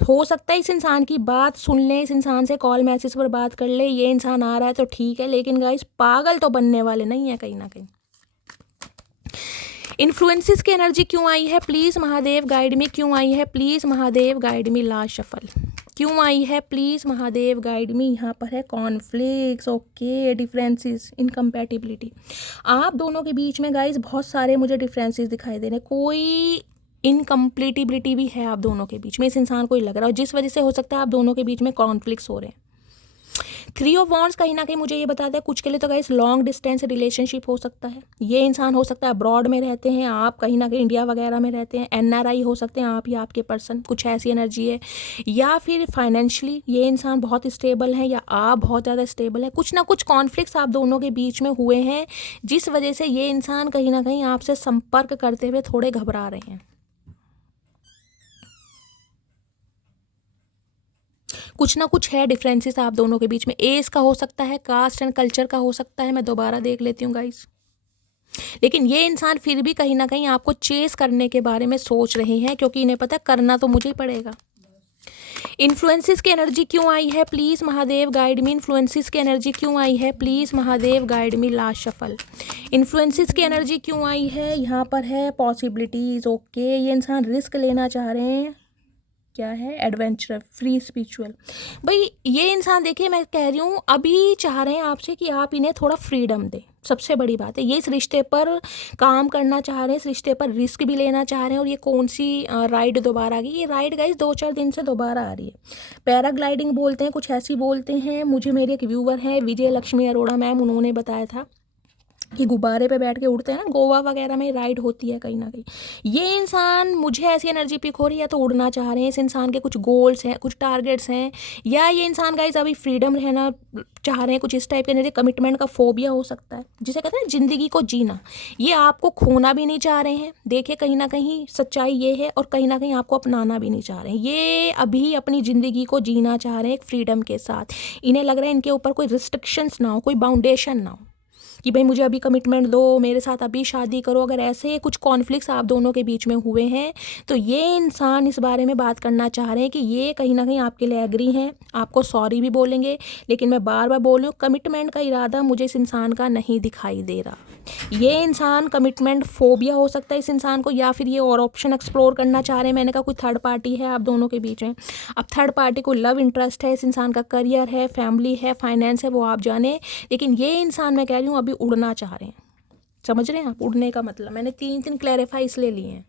हो सकता है इस इंसान की बात सुन लें, इस इंसान से कॉल मैसेज पर बात कर ले, ये इंसान आ रहा है तो ठीक है, लेकिन गाइस पागल तो बनने वाले नहीं है कहीं ना कहीं। इन्फ्लुएंसेस की एनर्जी क्यों आई है, प्लीज़ महादेव गाइड मी, क्यों आई है, please Mahadev guide me. Last shuffle, क्यों आई है, प्लीज़ महादेव गाइड मी। यहाँ पर है कॉन्फ्लिक्ट्स, ओके, डिफरेंसेस, इनकम्पैटिबिलिटी। आप दोनों के बीच में गाइज बहुत सारे मुझे डिफरेंसेस दिखाई दे रहे हैं, कोई इनकम्प्लीटिबिलिटी भी है आप दोनों के बीच में, इस इंसान को ही लग रहा है, और जिस वजह से हो सकता है आप दोनों के बीच में कॉन्फ्लिक्ट्स हो रहे हैं। 3 ऑफ वॉन्ड्स कहीं ना कहीं मुझे ये बताता है कुछ के लिए तो गाइस लॉन्ग डिस्टेंस रिलेशनशिप हो सकता है। ये इंसान हो सकता है अब्रॉड में रहते हैं, आप कहीं ना कहीं इंडिया वगैरह में रहते हैं, NRI हो सकते हैं आप या आपके पर्सन, कुछ ऐसी एनर्जी है। या फिर फाइनेंशियली ये इंसान बहुत स्टेबल है या आप बहुत ज़्यादा स्टेबल है। कुछ ना कुछ कॉन्फ्लिक्ट्स आप दोनों के बीच में हुए हैं, जिस वजह से ये इंसान कहीं ना कहीं आपसे संपर्क करते हुए थोड़े घबरा रहे हैं। कुछ ना कुछ है डिफरेंसेस आप दोनों के बीच में, एज का हो सकता है, कास्ट एंड कल्चर का हो सकता है, मैं दोबारा देख लेती हूँ गाइस। लेकिन ये इंसान फिर भी कहीं ना कहीं आपको चेस करने के बारे में सोच रहे हैं, क्योंकि इन्हें पता है करना तो मुझे ही पड़ेगा। इन्फ्लुएंसेस की एनर्जी क्यों आई है, please Mahadev guide me. Influences की एनर्जी क्यों आई है, please Mahadev guide me. Last shuffle. Influences की एनर्जी क्यों आई है, यहाँ पर है पॉसिबिलिटीज़, ओके। ये इंसान रिस्क लेना चाह रहे हैं, क्या है, एडवेंचर, फ्री स्पिरिचुअल। भाई ये इंसान देखिए मैं कह रही हूँ अभी चाह रहे हैं आपसे कि आप इन्हें थोड़ा फ्रीडम दें, सबसे बड़ी बात है। ये इस रिश्ते पर काम करना चाह रहे हैं, इस रिश्ते पर रिस्क भी लेना चाह रहे हैं। और ये कौन सी राइड दोबारा आ गई, ये राइड गाइस 2-4 दिन से दोबारा आ रही है। पैराग्लाइडिंग बोलते हैं, कुछ ऐसी बोलते हैं। मुझे मेरे एक व्यूवर हैं विजय लक्ष्मी अरोड़ा मैम, उन्होंने बताया था कि गुब्बारे पे बैठ के उड़ते हैं ना, गोवा वगैरह में राइड होती है कहीं ना कहीं। ये इंसान, मुझे ऐसी एनर्जी पिक हो रही है, तो उड़ना चाह रहे हैं। इस इंसान के कुछ गोल्स हैं, कुछ टारगेट्स हैं, या ये इंसान गाइस अभी फ्रीडम रहना चाह रहे हैं, कुछ इस टाइप के एनर्जी। कमिटमेंट का फोबिया हो सकता है, जिसे कहते हैं ज़िंदगी को जीना। ये आपको खोना भी नहीं चाह रहे हैं, देखिए कहीं ना कहीं सच्चाई ये है, और कहीं ना कहीं आपको अपनाना भी नहीं चाह रहे हैं। ये अभी अपनी ज़िंदगी को जीना चाह रहे हैं एक फ्रीडम के साथ। इन्हें लग रहा है इनके ऊपर कोई रिस्ट्रिक्शंस ना हो, कोई बाउंडेशन ना हो कि भाई मुझे अभी कमिटमेंट दो, मेरे साथ अभी शादी करो। अगर ऐसे कुछ कॉन्फ्लिक्ट्स आप दोनों के बीच में हुए हैं, तो ये इंसान इस बारे में बात करना चाह रहे हैं कि ये कहीं ना कहीं आपके लिए एग्री हैं, आपको सॉरी भी बोलेंगे। लेकिन मैं बार बार बोल रही हूँ, कमिटमेंट का इरादा मुझे इस इंसान का नहीं दिखाई दे रहा। ये इंसान कमिटमेंट फोबिया हो सकता है इस इंसान को, या फिर ये और ऑप्शन एक्सप्लोर करना चाह रहे हैं। मैंने कहा कोई थर्ड पार्टी है आप दोनों के बीच में। अब थर्ड पार्टी को लव इंटरेस्ट है, इस इंसान का करियर है, फैमिली है, फाइनेंस है, वो आप जाने। लेकिन ये इंसान मैं कह रही हूँ अभी उड़ना चाह रहे हैं। समझ रहे हैं आप उड़ने का मतलब, मैंने 3 क्लैरिफाई इसलिए लिए हैं।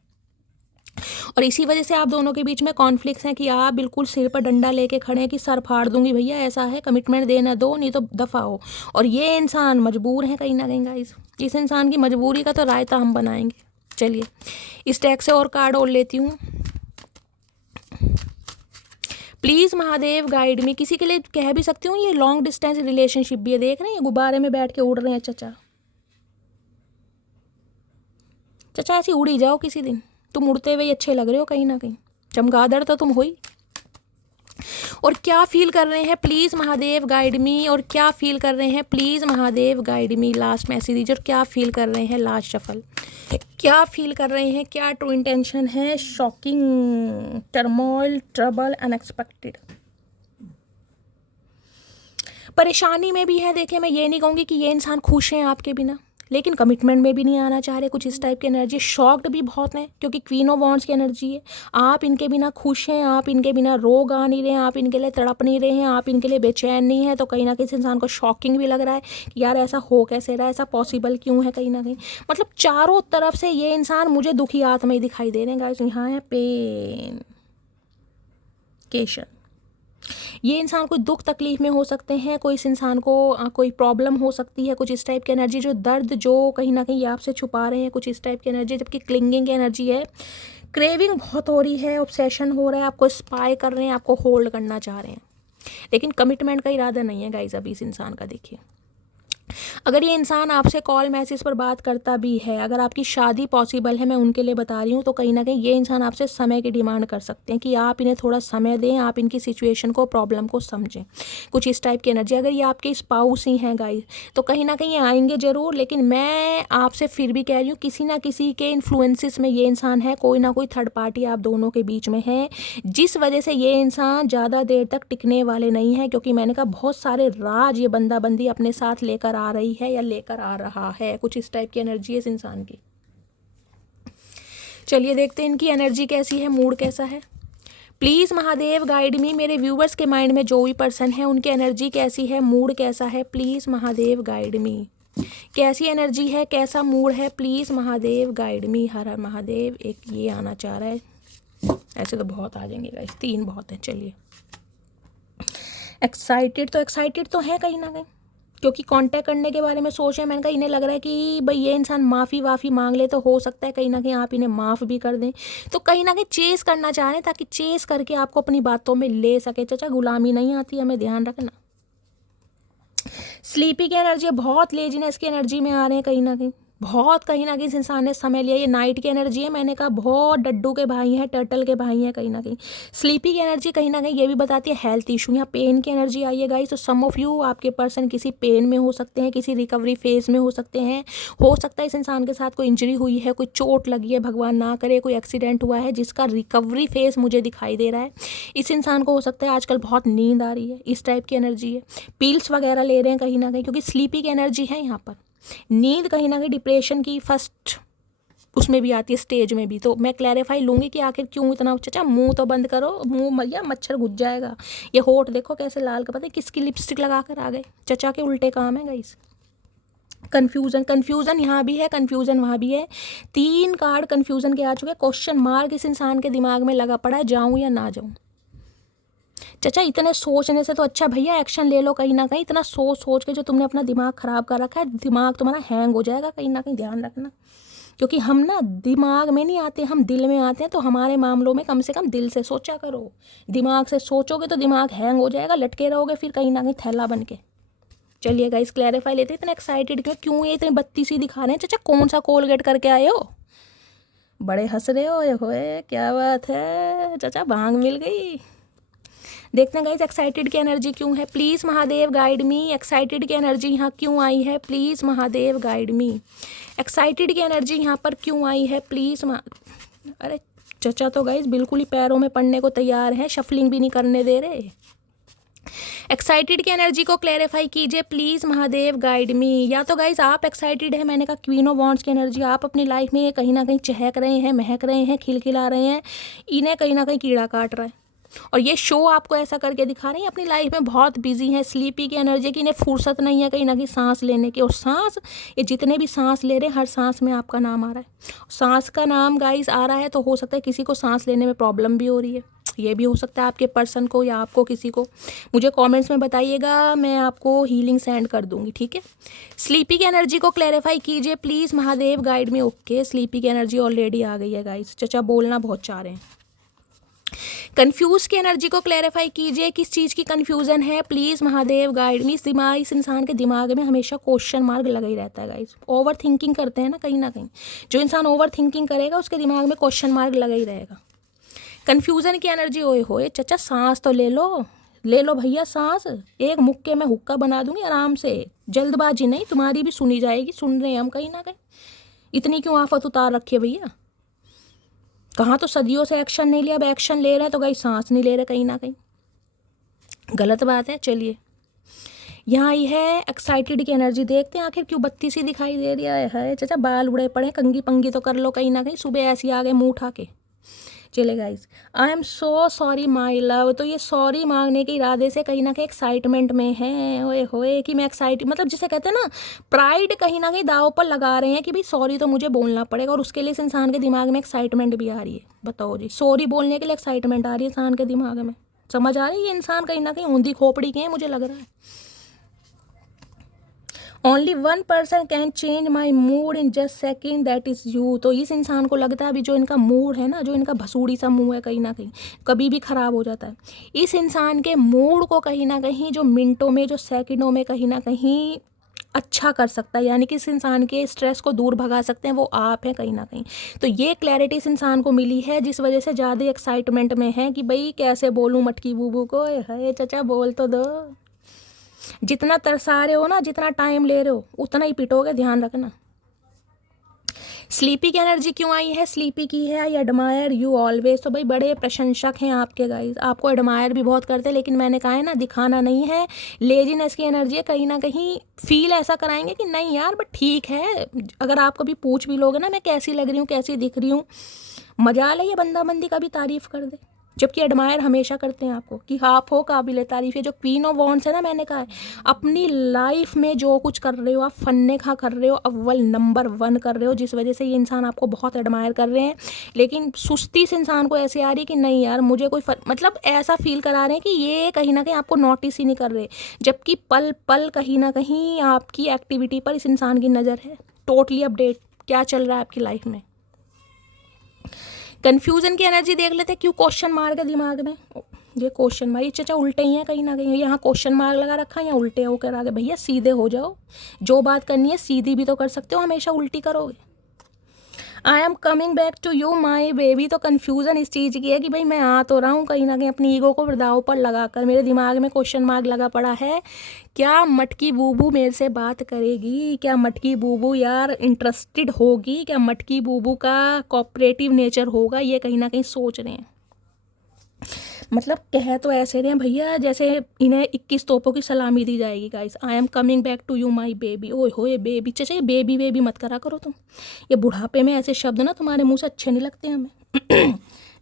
और इसी वजह से आप दोनों के बीच में कॉन्फ्लिक्ट्स हैं कि आप बिल्कुल सिर पर डंडा लेके खड़े हैं कि सर फाड़ दूंगी भैया, ऐसा है, कमिटमेंट देना दो नहीं तो दफ़ा हो। और ये इंसान मजबूर है कहीं ना कहीं गाइस। इस इंसान की मजबूरी का तो रायता हम बनाएंगे। चलिए इस टैग से और कार्ड और लेती हूँ, प्लीज़ महादेव गाइड में। किसी के लिए कह भी सकती हूँ ये लॉन्ग डिस्टेंस रिलेशनशिप भी है। देख रहे हैं ये गुब्बारे में बैठ के उड़ रहे हैं चचा। चचा ऐसी उड़ी जाओ किसी दिन, तुम उड़ते हुए अच्छे लग रहे हो कहीं ना कहीं, चमगादड़ तो तुम हो ही। और क्या फील कर रहे हैं, प्लीज़ महादेव गाइड मी। और क्या फील कर रहे हैं, please Mahadev guide me. Last message दीजिए। और क्या फील कर रहे हैं, लास्ट शफल। क्या फील कर रहे हैं, क्या ट्रू इंटेंशन है। Shocking, turmoil, trouble, unexpected. परेशानी में भी है। देखिए मैं ये नहीं कहूँगी कि ये इंसान खुश हैं आपके बिना, लेकिन कमिटमेंट में भी नहीं आना चाह रहे, कुछ इस टाइप की एनर्जी। शॉक्ड भी बहुत हैं क्योंकि क्वीन ऑफ वॉन्ड्स की एनर्जी है। आप इनके बिना खुश हैं, आप इनके बिना रो गा नहीं रहे हैं, आप इनके लिए तड़प नहीं रहे हैं, आप इनके लिए बेचैन नहीं है। तो कहीं ना कहीं इस इंसान को शॉकिंग भी लग रहा है कि यार ऐसा हो कैसे रहा है, ऐसा पॉसिबल क्यों है कहीं ना कहीं। मतलब चारों तरफ से ये इंसान मुझे दुखी आत्मा ही दिखाई दे रहे हैं गाइस। यहाँ है पेन केशन। ये इंसान कोई दुख तकलीफ में हो सकते हैं, कोई इस इंसान को कोई प्रॉब्लम हो सकती है, कुछ इस टाइप की एनर्जी। जो दर्द जो कहीं ना कहीं आपसे छुपा रहे हैं, कुछ इस टाइप की एनर्जी। जबकि क्लिंगिंग की एनर्जी है, क्रेविंग बहुत हो रही है, ऑब्सेशन हो रहा है, आपको स्पाई कर रहे हैं, आपको होल्ड करना चाह रहे हैं। लेकिन कमिटमेंट का इरादा नहीं है गाइस अभी इस इंसान का। देखिए अगर ये इंसान आपसे कॉल मैसेज पर बात करता भी है, अगर आपकी शादी पॉसिबल है, मैं उनके लिए बता रही हूँ, तो कहीं ना कहीं ये इंसान आपसे समय की डिमांड कर सकते हैं कि आप इन्हें थोड़ा समय दें, आप इनकी सिचुएशन को, प्रॉब्लम को समझें, कुछ इस टाइप की एनर्जी। अगर ये आपके स्पाउस ही हैं गाइस, तो कहीं ना कहीं आएंगे ज़रूर। लेकिन मैं आपसे फिर भी कह रही हूँ किसी ना किसी के इन्फ्लुएंसेस में ये इंसान है, कोई ना कोई थर्ड पार्टी आप दोनों के बीच में है, जिस वजह से ये इंसान ज़्यादा देर तक टिकने वाले नहीं है। क्योंकि मैंने कहा बहुत सारे राज ये बंदा बंदी अपने साथ लेकर आ रही है या लेकर आ रहा है, कुछ इस टाइप की एनर्जी है इस इंसान की। चलिए देखते हैं इनकी एनर्जी कैसी है, मूड कैसा है। प्लीज़ महादेव गाइड मी, मेरे व्यूवर्स के माइंड में जो भी पर्सन है उनकी एनर्जी कैसी है, मूड कैसा है, प्लीज़ महादेव गाइड मी। कैसी एनर्जी है, कैसा मूड है, प्लीज़ महादेव गाइड मी। हर हर महादेव। एक ये आना चाह रहा है, ऐसे तो बहुत आ जाएंगे गाइस, 3 बहुत है। चलिए, एक्साइटेड तो है कहीं ना कहीं, क्योंकि कांटेक्ट करने के बारे में सोच रहे हैं। मैंने कहा इन्हें लग रहा है कि भाई ये इंसान माफ़ी मांग ले, तो हो सकता है कहीं ना कहीं आप इन्हें माफ़ भी कर दें। तो कहीं ना कहीं चेस करना चाह रहे हैं, ताकि चेस करके आपको अपनी बातों में ले सके। चाचा गुलामी नहीं आती, हमें ध्यान रखना। स्लीपी की एनर्जी, बहुत लेजीनेस की एनर्जी में आ रहे हैं कहीं ना कहीं, बहुत कहीं ना कहीं इस इंसान ने समय लिया। ये नाइट की एनर्जी है, मैंने कहा बहुत डड्डू के भाई हैं, टर्टल के भाई हैं कहीं ना कहीं। स्लीपी की एनर्जी कहीं ना कहीं ये भी बताती है हेल्थ इशू। यहाँ पेन की एनर्जी आई है गाइस। तो सम ऑफ यू, आपके पर्सन किसी पेन में हो सकते हैं, किसी रिकवरी फेज में हो सकते हैं। हो सकता है इस इंसान के साथ कोई इंजरी हुई है, कोई चोट लगी है, भगवान ना करे, कोई एक्सीडेंट हुआ है जिसका रिकवरी फेज मुझे दिखाई दे रहा है। इस इंसान को हो सकता है आजकल बहुत नींद आ रही है, इस टाइप की एनर्जी है। पिल्स वगैरह ले रहे हैं कहीं ना कहीं, क्योंकि स्लीपी की एनर्जी है यहाँ पर। नींद कहीं ना कहीं डिप्रेशन की फर्स्ट उसमें भी आती है, स्टेज में भी। तो मैं क्लैरिफाई लूँगी कि आखिर क्यों इतना। चाचा मुंह तो बंद करो, मुंह भैया मच्छर घुस जाएगा। ये होठ देखो कैसे लाल, का पता है किसकी लिपस्टिक लगा कर आ गए। चचा के उल्टे काम है गाइस। कन्फ्यूज़न यहाँ भी है, कन्फ्यूज़न वहाँ भी है। 3 कार्ड कन्फ्यूज़न के आ चुके हैं। क्वेश्चन मार्क इस इंसान के दिमाग में लगा पड़ा है, जाऊँ या ना जाऊँ। चाचा इतने सोचने से तो अच्छा भैया एक्शन ले लो कहीं ना कहीं। इतना सोच के जो तुमने अपना दिमाग ख़राब कर रखा है, दिमाग तुम्हारा हैंग हो जाएगा कहीं ना कहीं, ध्यान रखना। क्योंकि हम ना दिमाग में नहीं आते, हम दिल में आते हैं। तो हमारे मामलों में कम से कम दिल से सोचा करो। दिमाग से सोचोगे तो दिमाग हैंग हो जाएगा, लटके रहोगे फिर कहीं ना कहीं थैला बन के। चलिए गाइस, क्लैरिफाई लेते। इतने एक्साइटेड क्यों ये इतनी बत्ती सी दिखा रहे हैं? चाचा कौन सा कोलगेट करके आए हो? बड़े हंस रहे हो, ये होए क्या बात है? चाचा भांग मिल गई। देखते हैं गाइस एक्साइटेड की एनर्जी क्यों है। Please Mahadev guide me. Excited की एनर्जी यहाँ क्यों आई है? Please Mahadev guide me. Excited की एनर्जी यहाँ पर क्यों आई है? प्लीज़ अरे चचा तो गाइस बिल्कुल ही पैरों में पड़ने को तैयार है, शफलिंग भी नहीं करने दे रहे। एक्साइटेड की एनर्जी को क्लैरिफाई कीजिए प्लीज़ महादेव गाइड मी। या तो गाइस आप एक्साइटेड है, मैंने कहा क्वीन ऑफ वॉन्ड्स की एनर्जी, आप अपनी लाइफ में कहीं ना कहीं चहक रहे हैं, महक रहे हैं, खिलखिला रहे हैं। इन्हें कहीं ना कहीं कीड़ा काट रहा है और ये शो आपको ऐसा करके दिखा रहे हैं। अपनी लाइफ में बहुत बिजी हैं। स्लीपी की एनर्जी की इन्हें फुर्सत नहीं है कहीं ना कहीं सांस लेने की। और सांस, ये जितने भी सांस ले रहे हैं, हर सांस में आपका नाम आ रहा है। सांस का नाम गाइस आ रहा है तो हो सकता है किसी को सांस लेने में प्रॉब्लम भी हो रही है। ये भी हो सकता है आपके पर्सन को या आपको किसी को। मुझे कमेंट्स में बताइएगा, मैं आपको हीलिंग सेंड कर दूंगी, ठीक है। स्लीपी की एनर्जी को क्लैरिफाई कीजिए प्लीज़ महादेव गाइड में। ओके, स्लीपी की एनर्जी ऑलरेडी आ गई है गाइस। चचा बोलना बहुत चाह रहे हैं। कंफ्यूज की एनर्जी को क्लैरिफाई कीजिए, किस चीज़ की कंफ्यूजन है? Please Mahadev guide me. इस इंसान के दिमाग में हमेशा क्वेश्चन मार्क लगा ही रहता है गाइस। ओवर थिंकिंग करते हैं ना कहीं ना कहीं। जो इंसान ओवर थिंकिंग करेगा उसके दिमाग में क्वेश्चन मार्क लगा ही रहेगा। कंफ्यूजन की एनर्जी, ओए होए चचा सांस तो ले लो भैया सांस। एक मुक्के में हुक्का बना दूंगी आराम से। जल्दबाजी नहीं, तुम्हारी भी सुनी जाएगी। सुन रहे हैं हम कहीं ना कहीं। इतनी क्यों आफत उतार रखी है भैया? कहाँ तो सदियों से एक्शन नहीं लिया, अब एक्शन ले रहे हैं तो कहीं सांस नहीं ले रहे, कहीं ना कहीं गलत बात है। चलिए, यहाँ आई है एक्साइटेड की एनर्जी। देखते हैं आखिर क्यों बत्ती सी दिखाई दे रही है। चाचा बाल उड़े पड़े, कंगी पंगी तो कर लो कहीं ना कहीं। सुबह ऐसी आ गए मुँह उठा के। चले guys, I am so sorry my love. तो ये सॉरी मांगने के इरादे से कहीं ना कहीं एक्साइटमेंट में है। ओए होए कि मैं एक्साइट, मतलब जिसे कहते हैं ना प्राइड, कहीं ना कहीं दाव पर लगा रहे हैं कि भाई सॉरी तो मुझे बोलना पड़ेगा। और उसके लिए इस इंसान के दिमाग में एक्साइटमेंट भी आ रही है। बताओ जी, सॉरी बोलने के लिए एक्साइटमेंट आ रही है इंसान के दिमाग में। समझ आ रही है? ये इंसान कहीं ना कहीं ऊंधी खोपड़ी के हैं, मुझे लग रहा है। Only 1 person can change my mood in just second, that is you. तो इस इंसान को लगता है अभी जो इनका मूड है ना, जो इनका भसूड़ी सा मुंह है, कहीं ना कहीं कभी भी ख़राब हो जाता है। इस इंसान के मूड को कहीं ना कहीं जो मिनटों में, जो सेकंडों में कहीं ना कहीं अच्छा कर सकता है, यानी कि इस इंसान के स्ट्रेस को दूर भगा सकते हैं, वो आप हैं कहीं ना कहीं। तो ये क्लैरिटी इस इंसान को मिली है, जिस वजह से ज़्यादा एक्साइटमेंट में है कि भाई कैसे बोलूँ मटकी बूबू को। है चचा बोल तो दो। जितना तरसा रहे हो ना, जितना टाइम ले रहे हो, उतना ही पिटोगे, ध्यान रखना। स्लीपी की एनर्जी क्यों आई है? स्लीपी की है आई एडमायर यू ऑलवेज। तो भाई बड़े प्रशंसक हैं आपके गाइस, आपको एडमायर भी बहुत करते हैं, लेकिन मैंने कहा है ना दिखाना नहीं है। लेजीनेस की एनर्जी है, कहीं ना कहीं फील ऐसा कराएंगे कि नहीं यार बट ठीक है। अगर आप कभी पूछ भी लोगे ना मैं कैसी लग रही हूँ, कैसी दिख रही हूँ, मजा ले, ये बंदा बंदी का भी तारीफ कर दे। जबकि एडमायर हमेशा करते हैं आपको कि आप हो काबिल तारीफ़ है। जो क्वीन ऑफ वॉन्ड्स है ना, मैंने कहा है अपनी लाइफ में जो कुछ कर रहे हो आप फन्ने खा कर रहे हो, अव्वल नंबर 1 कर रहे हो, जिस वजह से ये इंसान आपको बहुत एडमायर कर रहे हैं। लेकिन सुस्ती से इंसान को ऐसे आ रही है कि नहीं यार मुझे कोई मतलब ऐसा फील करा रहे हैं कि ये कहीं ना कहीं आपको नोटिस ही नहीं कर रहे, जबकि पल पल कहीं ना कहीं आपकी एक्टिविटी पर इस इंसान की नज़र है। टोटली अपडेट क्या चल रहा है आपकी लाइफ में। कन्फ्यूज़न की एनर्जी देख लेते हैं, क्यों क्वेश्चन मार्क है दिमाग में। ये क्वेश्चन मार्क, ये चाचा उल्टे ही हैं कहीं ना कहीं, यहाँ क्वेश्चन मार्क लगा रखा है या उल्टे होकर आगे। भैया सीधे हो जाओ, जो बात करनी है सीधी भी तो कर सकते हो, हमेशा उल्टी करोगे। I am coming back to you my baby. तो कन्फ्यूज़न इस चीज़ की है कि भाई मैं आ तो रहा हूँ कहीं ना कहीं अपनी ईगो को दाव पर लगा कर, मेरे दिमाग में क्वेश्चन मार्क लगा पड़ा है, क्या मटकी बूबू मेरे से बात करेगी, क्या मटकी बूबू यार इंटरेस्टेड होगी, क्या मटकी बूबू का कोऑपरेटिव नेचर होगा, ये कहीं ना कहीं सोच रहे हैं। मतलब कह तो ऐसे रहे हैं भैया जैसे इन्हें 21 तोपों की सलामी दी जाएगी। Guys I am coming back to you my baby. ओए होए बेबी, चाचा ये बेबी बेबी मत करा करो तुम, ये बुढ़ापे में ऐसे शब्द ना तुम्हारे मुंह से अच्छे नहीं लगते हमें।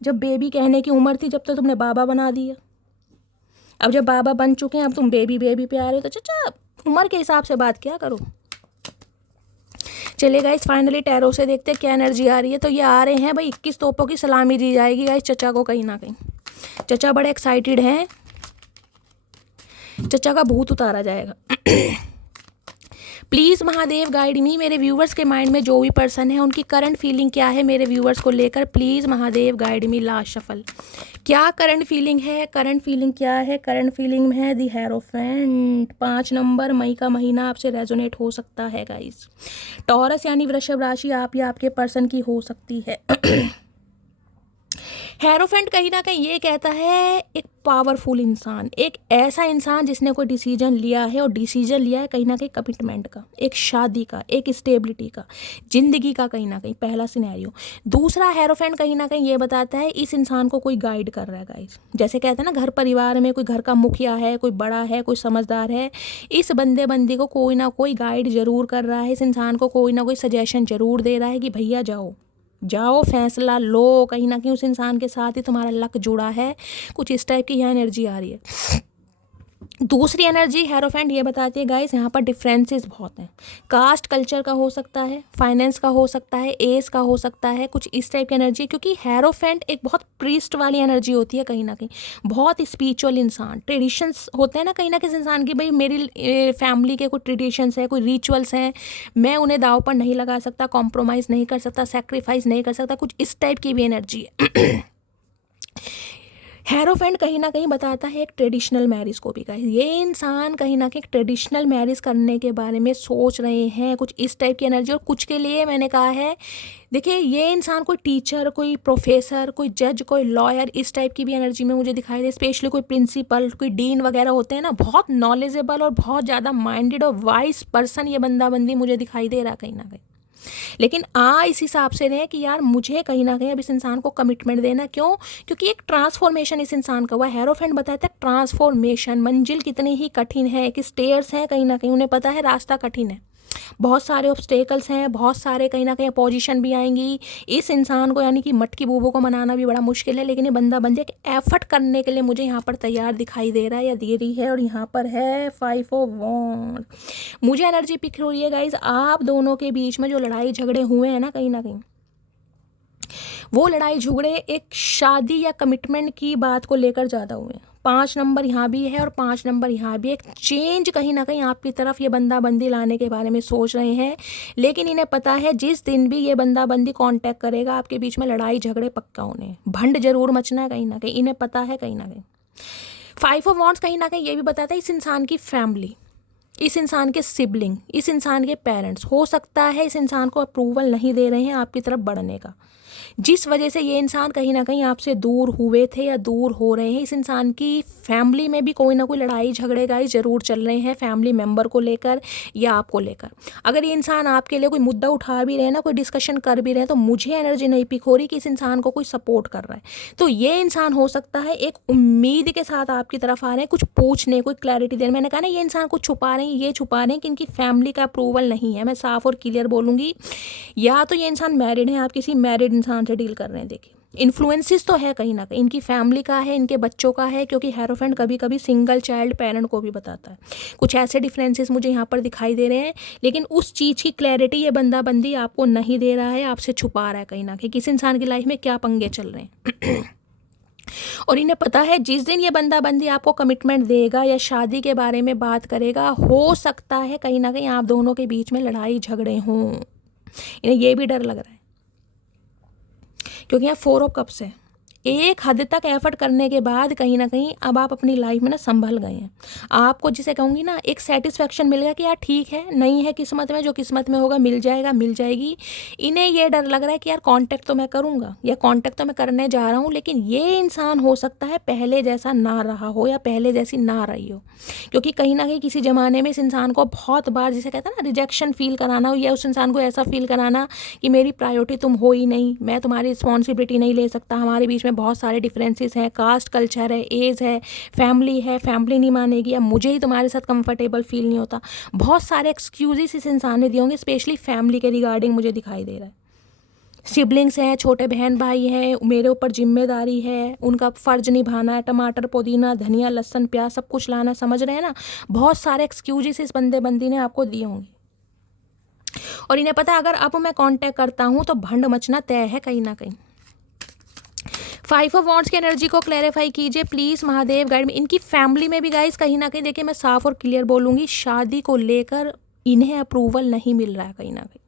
जब बेबी कहने की उम्र थी जब तो तुमने बाबा बना दिया, अब जब बाबा बन चुके हैं अब तुम बेबी बेबी पे आ रहे हो, तो चाचा उम्र के हिसाब से बात क्या करो। चलिए गाइस फाइनली टैरो से देखते हैं क्या एनर्जी आ रही है। तो ये आ रहे हैं भाई 21 तोपों की सलामी दी जाएगी गाइस चचा को कहीं ना कहीं। चचा बड़े एक्साइटेड हैं, चचा का भूत उतारा जाएगा। प्लीज़ महादेव गाइड मी, मेरे व्यूवर्स के माइंड में जो भी पर्सन है उनकी करंट फीलिंग क्या है मेरे व्यूवर्स को लेकर। Please Mahadev guide me. Last shuffle, क्या करंट फीलिंग है, करंट फीलिंग क्या है। करंट फीलिंग में है दी हेरोफेंट। 5 नंबर, मई का महीना आपसे रेजोनेट हो सकता है गाइस। टॉरस यानी वृषभ राशि आप या आपके पर्सन की हो सकती है। हेरोफेंट कहीं ना कहीं ये कहता है एक पावरफुल इंसान, एक ऐसा इंसान जिसने कोई डिसीजन लिया है, और डिसीजन लिया है कहीं ना कहीं कमिटमेंट का, एक शादी का, एक स्टेबिलिटी का, जिंदगी का कहीं ना कहीं पहला सिनेरियो। दूसरा हेरोफेंट कहीं ना कहीं ये बताता है इस इंसान को कोई गाइड कर रहा है गाइस। जैसे कहते हैं ना घर परिवार में कोई घर का मुखिया है, कोई बड़ा है, कोई समझदार है, इस बंदे बंदी को कोई ना कोई गाइड जरूर कर रहा है, इस इंसान को कोई ना कोई सजेशन जरूर दे रहा है कि भैया जाओ जाओ फैसला लो। कहीं ना कहीं उस इंसान के साथ ही तुम्हारा लक जुड़ा है, कुछ इस टाइप की यहाँ एनर्जी आ रही है। दूसरी एनर्जी हेरोफेंट ये बताती है गाइस यहाँ पर डिफरेंसेस बहुत हैं। कास्ट कल्चर का हो सकता है, फाइनेंस का हो सकता है, एज का हो सकता है, कुछ इस टाइप की एनर्जी, क्योंकि हेरोफेंट एक बहुत प्रीस्ट वाली एनर्जी होती है कहीं ना कहीं, बहुत स्पिरिचुअल इंसान। ट्रेडिशंस होते हैं ना कहीं ना किसी इंसान की, भाई मेरी फैमिली के कुछ ट्रेडिशंस हैं, कोई रिचुअल्स हैं, मैं उन्हें दाव पर नहीं लगा सकता, कॉम्प्रोमाइज़ नहीं कर सकता, सेक्रीफाइस नहीं कर सकता, कुछ इस टाइप की भी एनर्जी है। हेरोफेंट कहीं ना कहीं बताता है एक ट्रेडिशनल मैरिज को भी गाइस। ये इंसान कहीं ना कहीं ट्रेडिशनल मैरिज करने के बारे में सोच रहे हैं, कुछ इस टाइप की एनर्जी। और कुछ के लिए मैंने कहा है देखिए ये इंसान कोई टीचर, कोई प्रोफेसर, कोई जज, कोई लॉयर, इस टाइप की भी एनर्जी में मुझे दिखाई दे। स्पेशली कोई प्रिंसिपल, कोई डीन वगैरह होते हैं ना, बहुत नॉलेजेबल और बहुत ज़्यादा माइंडेड और वाइज पर्सन ये बंदा बंदी मुझे दिखाई दे रहा कहीं ना कहीं। लेकिन इस हिसाब से रहे कि यार मुझे कहीं ना कहीं अब इस इंसान को कमिटमेंट देना। क्यों? क्योंकि एक ट्रांसफॉर्मेशन इस इंसान का हुआ है। हेरोफेंट बताता है ट्रांसफॉर्मेशन, मंजिल कितनी ही कठिन है, कि स्टेयर्स हैं कहीं ना कहीं, उन्हें पता है रास्ता कठिन है, बहुत सारे ऑब्स्टेकल्स हैं, बहुत सारे कहीं ना कहीं अपोजिशन भी आएंगी। इस इंसान को यानी कि मटकी बूबो को मनाना भी बड़ा मुश्किल है, लेकिन ये बंदा बंदे एक एफर्ट करने के लिए मुझे यहाँ पर तैयार दिखाई दे रहा है या दे रही है। और यहाँ पर है 5 ऑफ वॉन्ड। मुझे एनर्जी पिक हो रही है गाइज, आप दोनों के बीच में जो लड़ाई झगड़े हुए हैं ना कहीं वो लड़ाई झगड़े एक शादी या कमिटमेंट की बात को लेकर ज़्यादा हुए हैं। 5 नंबर यहाँ भी है और 5 नंबर यहाँ भी। एक चेंज कहीं ना कहीं आपकी तरफ ये बंदा बंदी लाने के बारे में सोच रहे हैं, लेकिन इन्हें पता है जिस दिन भी ये बंदा बंदी कांटेक्ट करेगा आपके बीच में लड़ाई झगड़े पक्का होने, भंड जरूर मचना है कहीं ना कहीं, इन्हें पता है कहीं ना कहीं। 5 ऑफ वॉन्ड्स कहीं ना कहीं ये भी बताता है इस इंसान की फैमिली, इस इंसान के सिबलिंग, इस इंसान के पेरेंट्स हो सकता है इस इंसान को अप्रूवल नहीं दे रहे हैं आपकी तरफ बढ़ने का, जिस वजह से ये इंसान कहीं ना कहीं आपसे दूर हुए थे या दूर हो रहे हैं। इस इंसान की फैमिली में भी कोई ना कोई लड़ाई झगड़े गाइस जरूर चल रहे हैं, फैमिली मेंबर को लेकर या आपको लेकर। अगर ये इंसान आपके लिए कोई मुद्दा उठा भी रहे हैं ना, कोई डिस्कशन कर भी रहे हैं, तो मुझे एनर्जी नहीं पिक हो रही कि इस इंसान को कोई सपोर्ट कर रहा है। तो ये इंसान हो सकता है एक उम्मीद के साथ आपकी तरफ आ रहे हैं, कुछ पूछने, कोई क्लैरिटी देने। मैंने कहा ना ये इंसान कुछ छुपा रहे हैं, ये छुपा रहे हैं कि इनकी फैमिली का अप्रूवल नहीं है। मैं साफ और क्लियर बोलूँगी, या तो ये इंसान मैरिड है, आप किसी मैरिड इंसान से डील कर रहे हैं। देखिए इन्फ्लुएंसेस तो है कहीं ना कहीं, इनकी फैमिली का है, इनके बच्चों का है, क्योंकि हेरोफेंट कभी कभी सिंगल चाइल्ड पेरेंट को भी बताता है। कुछ ऐसे डिफरेंसेस मुझे यहाँ पर दिखाई दे रहे हैं, लेकिन उस चीज़ की क्लैरिटी ये बंदा बंदी आपको नहीं दे रहा है, आपसे छुपा रहा है कहीं ना कहीं किस इंसान की लाइफ में क्या पंगे चल रहे हैं। और इन्हें पता है जिस दिन ये बंदा बंदी आपको कमिटमेंट देगा या शादी के बारे में बात करेगा, हो सकता है कहीं ना कहीं आप दोनों के बीच में लड़ाई झगड़े हों। इन्हें ये भी डर लग रहा है, क्योंकि यहाँ 4 ऑफ कप्स है। एक हद तक एफर्ट करने के बाद कहीं ना कहीं अब आप अपनी लाइफ में ना संभल गए हैं। आपको जिसे कहूँगी ना, एक सेटिस्फेक्शन मिल गया कि यार ठीक है, नहीं है किस्मत में, जो किस्मत में होगा मिल जाएगा, मिल जाएगी। इन्हें ये डर लग रहा है कि यार कांटेक्ट तो मैं करूँगा या कांटेक्ट तो मैं करने जा रहा हूँ, लेकिन ये इंसान हो सकता है पहले जैसा ना रहा हो या पहले जैसी ना रही हो, क्योंकि कहीं ना कहीं किसी ज़माने में इस इंसान को बहुत बार, जिसे कहता है ना, रिजेक्शन फील कराना हो, या उस इंसान को ऐसा फील कराना कि मेरी प्रायोरिटी तुम हो ही नहीं, मैं तुम्हारी रिस्पॉन्सिबिलिटी नहीं ले सकता, हमारे बीच में बहुत सारे डिफरेंसेस हैं, कास्ट कल्चर है, एज है, फैमिली नहीं मानेगी, या मुझे ही तुम्हारे साथ कंफर्टेबल फील नहीं होता। बहुत सारे एक्सक्यूजेस इस इंसान ने दिए होंगे, स्पेशली फैमिली के रिगार्डिंग मुझे दिखाई दे रहा है। सिबलिंग्स हैं, छोटे बहन भाई हैं, मेरे ऊपर जिम्मेदारी है, उनका फ़र्ज निभाना है, टमाटर पुदीना धनिया लहसुन प्याज सब कुछ लाना, समझ रहे हैं ना। बहुत सारे एक्सक्यूजेस इस बंदे बंदी ने आपको दिए होंगे, और इन्हें पता है अगर अब मैं कांटेक्ट करता हूँ तो भंड मचना तय है कहीं ना कहीं। 5 ऑफ वॉन्ड्स की एनर्जी को क्लैरिफाई कीजिए प्लीज़ महादेव गाइड में। इनकी फैमिली में भी गाइस कहीं ना कहीं, देखिए मैं साफ और क्लियर बोलूँगी, शादी को लेकर इन्हें अप्रूवल नहीं मिल रहा है कहीं ना कहीं।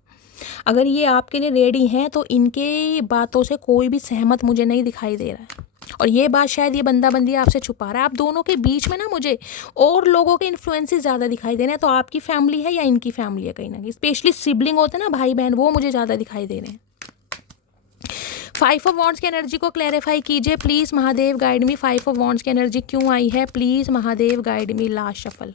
अगर ये आपके लिए रेडी हैं तो इनके बातों से कोई भी सहमत मुझे नहीं दिखाई दे रहा है, और ये बात शायद ये बंदा बंदी आपसे छुपा रहा है। आप दोनों के बीच में ना मुझे और लोगों के इन्फ्लुएंसेस ज़्यादा दिखाई दे रहे हैं, तो आपकी फैमिली है या इनकी फैमिली है कहीं ना कहीं, स्पेशली सिबलिंग होते हैं ना, भाई बहन, वो मुझे ज़्यादा दिखाई दे रहे हैं। 5 ऑफ वॉन्ड्स की एनर्जी को क्लैरिफाई कीजिए please Mahadev guide me. 5 of wands की एनर्जी क्यों आई है please Mahadev guide me. Last shuffle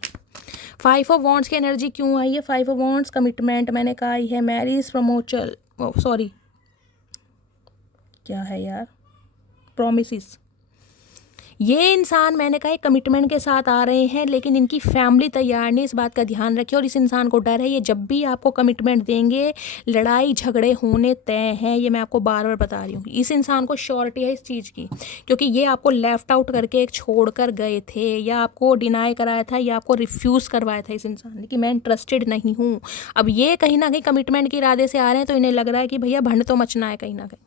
5 of wands की एनर्जी क्यों आई है। 5 ऑफ वॉन्ड्स कमिटमेंट मैंने कहा आई है, मैरिज, प्रमोचल, सॉरी क्या है यार, प्रोमिसेस। ये इंसान मैंने कहा कमिटमेंट के साथ आ रहे हैं, लेकिन इनकी फैमिली तैयार नहीं, इस बात का ध्यान रखिए। और इस इंसान को डर है, ये जब भी आपको कमिटमेंट देंगे लड़ाई झगड़े होने तय हैं, ये मैं आपको बार बार बता रही हूँ। इस इंसान को श्योरिटी है इस चीज़ की, क्योंकि ये आपको लेफ्ट आउट करके एक छोड़ कर गए थे, या आपको डिनाई कराया था, या आपको रिफ्यूज़ करवाया था इस इंसान ने कि मैं इंटरेस्टेड नहीं हूँ। अब ये कहीं ना कहीं कमिटमेंट के इरादे से आ रहे हैं, तो इन्हें लग रहा है कि भैया भंड तो मचना है कहीं ना कहीं।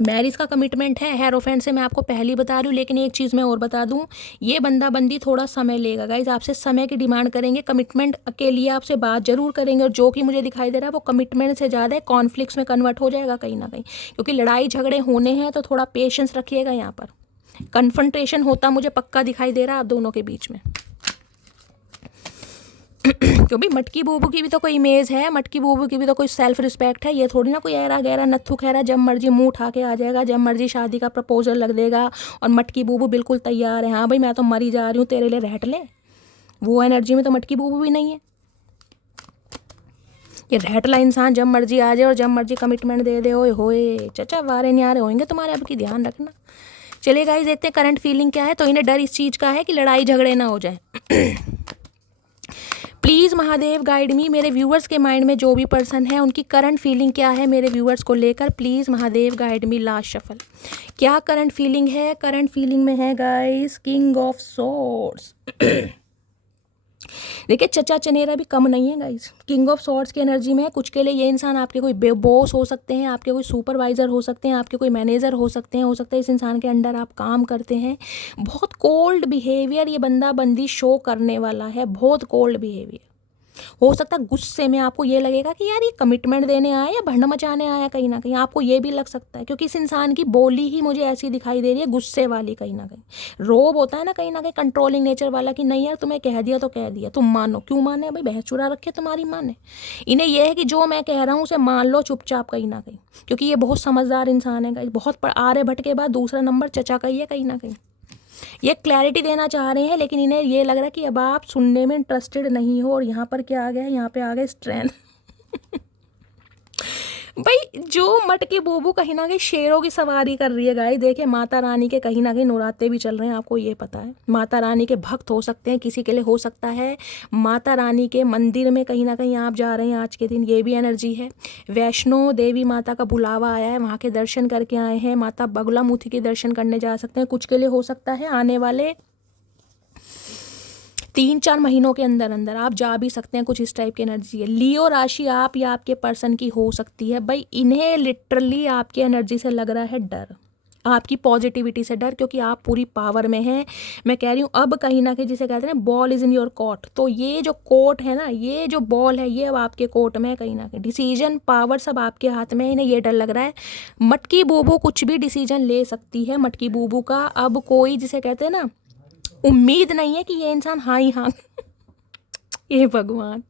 मैरिज का कमिटमेंट है, हेरोफेंट से मैं आपको पहले बता रही हूँ। लेकिन एक चीज़ मैं और बता दूँ, ये बंदा बंदी थोड़ा समय लेगा गाइज, आपसे समय की डिमांड करेंगे। कमिटमेंट के लिए आपसे बात जरूर करेंगे, और जो कि मुझे दिखाई दे रहा है वो कमिटमेंट से ज़्यादा कॉन्फ्लिक्ट्स में कन्वर्ट हो जाएगा कहीं ना कहीं, क्योंकि लड़ाई झगड़े होने हैं, तो थोड़ा पेशेंस रखिएगा। यहाँ पर कन्फ्रंटेशन होता मुझे पक्का दिखाई दे रहा है आप दोनों के बीच में। क्योंकि मटकी बूबू की भी तो कोई इमेज है, मटकी बूबू की भी तो कोई सेल्फ रिस्पेक्ट है। ये थोड़ी ना कोई ऐरा गहरा नत्थु खैरा जब मर्जी मुंह उठा के आ जाएगा, जब मर्जी शादी का प्रपोजल लग देगा, और मटकी बूबू बिल्कुल तैयार है, हाँ भाई मैं तो मरी जा रही हूँ तेरे लिए, रहट ले। वो एनर्जी में तो मटकी बूबू भी नहीं है। ये रहटला इंसान जब मर्जी आ जाए और जब मर्जी कमिटमेंट दे दे। ओए होए चचा, वारे न्यारे होंगे तुम्हारे, अब की ध्यान रखना। चलिए गाइस देखते हैं करंट फीलिंग क्या है। तो इन्हें डर इस चीज़ का है कि लड़ाई झगड़े ना हो जाए। प्लीज़ महादेव गाइड मी, मेरे व्यूअर्स के माइंड में जो भी पर्सन है उनकी करंट फीलिंग क्या है मेरे व्यूअर्स को लेकर, please Mahadev guide me. Last shuffle क्या करंट फीलिंग है। करंट फीलिंग में है गाइस किंग ऑफ सोर्ड्स। देखिए चचा चनेरा भी कम नहीं है गाइस, किंग ऑफ सॉर्ड्स की एनर्जी में है। कुछ के लिए ये इंसान आपके कोई बॉस हो सकते हैं, आपके कोई सुपरवाइजर हो सकते हैं, आपके कोई मैनेजर हो सकते हैं, हो सकता है इस इंसान के अंडर आप काम करते हैं। बहुत कोल्ड बिहेवियर ये बंदा बंदी शो करने वाला है, बहुत कोल्ड बिहेवियर। हो सकता है गुस्से में आपको ये लगेगा कि यार ये कमिटमेंट देने आया या भंड मचाने आया, कहीं ना कहीं आपको ये भी लग सकता है, क्योंकि इस इंसान की बोली ही मुझे ऐसी दिखाई दे रही है, गुस्से वाली। कहीं ना कहीं रोब होता है ना, कहीं ना कहीं कंट्रोलिंग नेचर वाला, कि नहीं यार तुम्हें कह दिया तो कह दिया, तुम मानो। क्यों माने भाई, बहस चुरा रखे तुम्हारी माँ ने। इन्हें यह है कि जो मैं कह रहा हूँ उसे मान लो चुपचाप कहीं ना कहीं, क्योंकि ये बहुत समझदार इंसान है। बहुत आर्यभट्ट के बाद दूसरा नंबर चचा का ही है कहीं ना कहीं। ये क्लैरिटी देना चाह रहे हैं, लेकिन इन्हें ये लग रहा है कि अब आप सुनने में इंटरेस्टेड नहीं हो। और यहाँ पर क्या आ गया है, यहाँ पे आ गया स्ट्रेंथ। भाई जो मटकी बूबू कहीं ना कहीं शेरों की सवारी कर रही है गाइस, देखिए माता रानी के कहीं ना कहीं नवरात्रे भी चल रहे हैं, आपको ये पता है। माता रानी के भक्त हो सकते हैं, किसी के लिए हो सकता है माता रानी के मंदिर में कहीं ना कहीं आप जा रहे हैं आज के दिन, ये भी एनर्जी है। वैष्णो देवी माता का बुलावा आया है, वहाँ के दर्शन करके आए हैं, माता बगलामुखी के दर्शन करने जा सकते हैं, कुछ के लिए हो सकता है आने वाले 3-4 महीनों के अंदर अंदर आप जा भी सकते हैं, कुछ इस टाइप की एनर्जी है। लियो राशि आप या आपके पर्सन की हो सकती है। भाई इन्हें लिटरली आपकी एनर्जी से लग रहा है डर, आपकी पॉजिटिविटी से डर, क्योंकि आप पूरी पावर में हैं। मैं कह रही हूँ अब कहीं ना कहीं जिसे कहते हैं ना ball is in your court, तो ये जो कोर्ट है ना, ये जो बॉल है ये अब आपके कोर्ट में है। कहीं ना कहीं डिसीजन पावर सब आपके हाथ में है। इन्हें ये डर लग रहा है मटकी बूबू कुछ भी डिसीजन ले सकती है। मटकी बूबू का अब कोई जिसे कहते हैं ना उम्मीद नहीं है कि ये इंसान हाँ ही हाँ ये भगवान,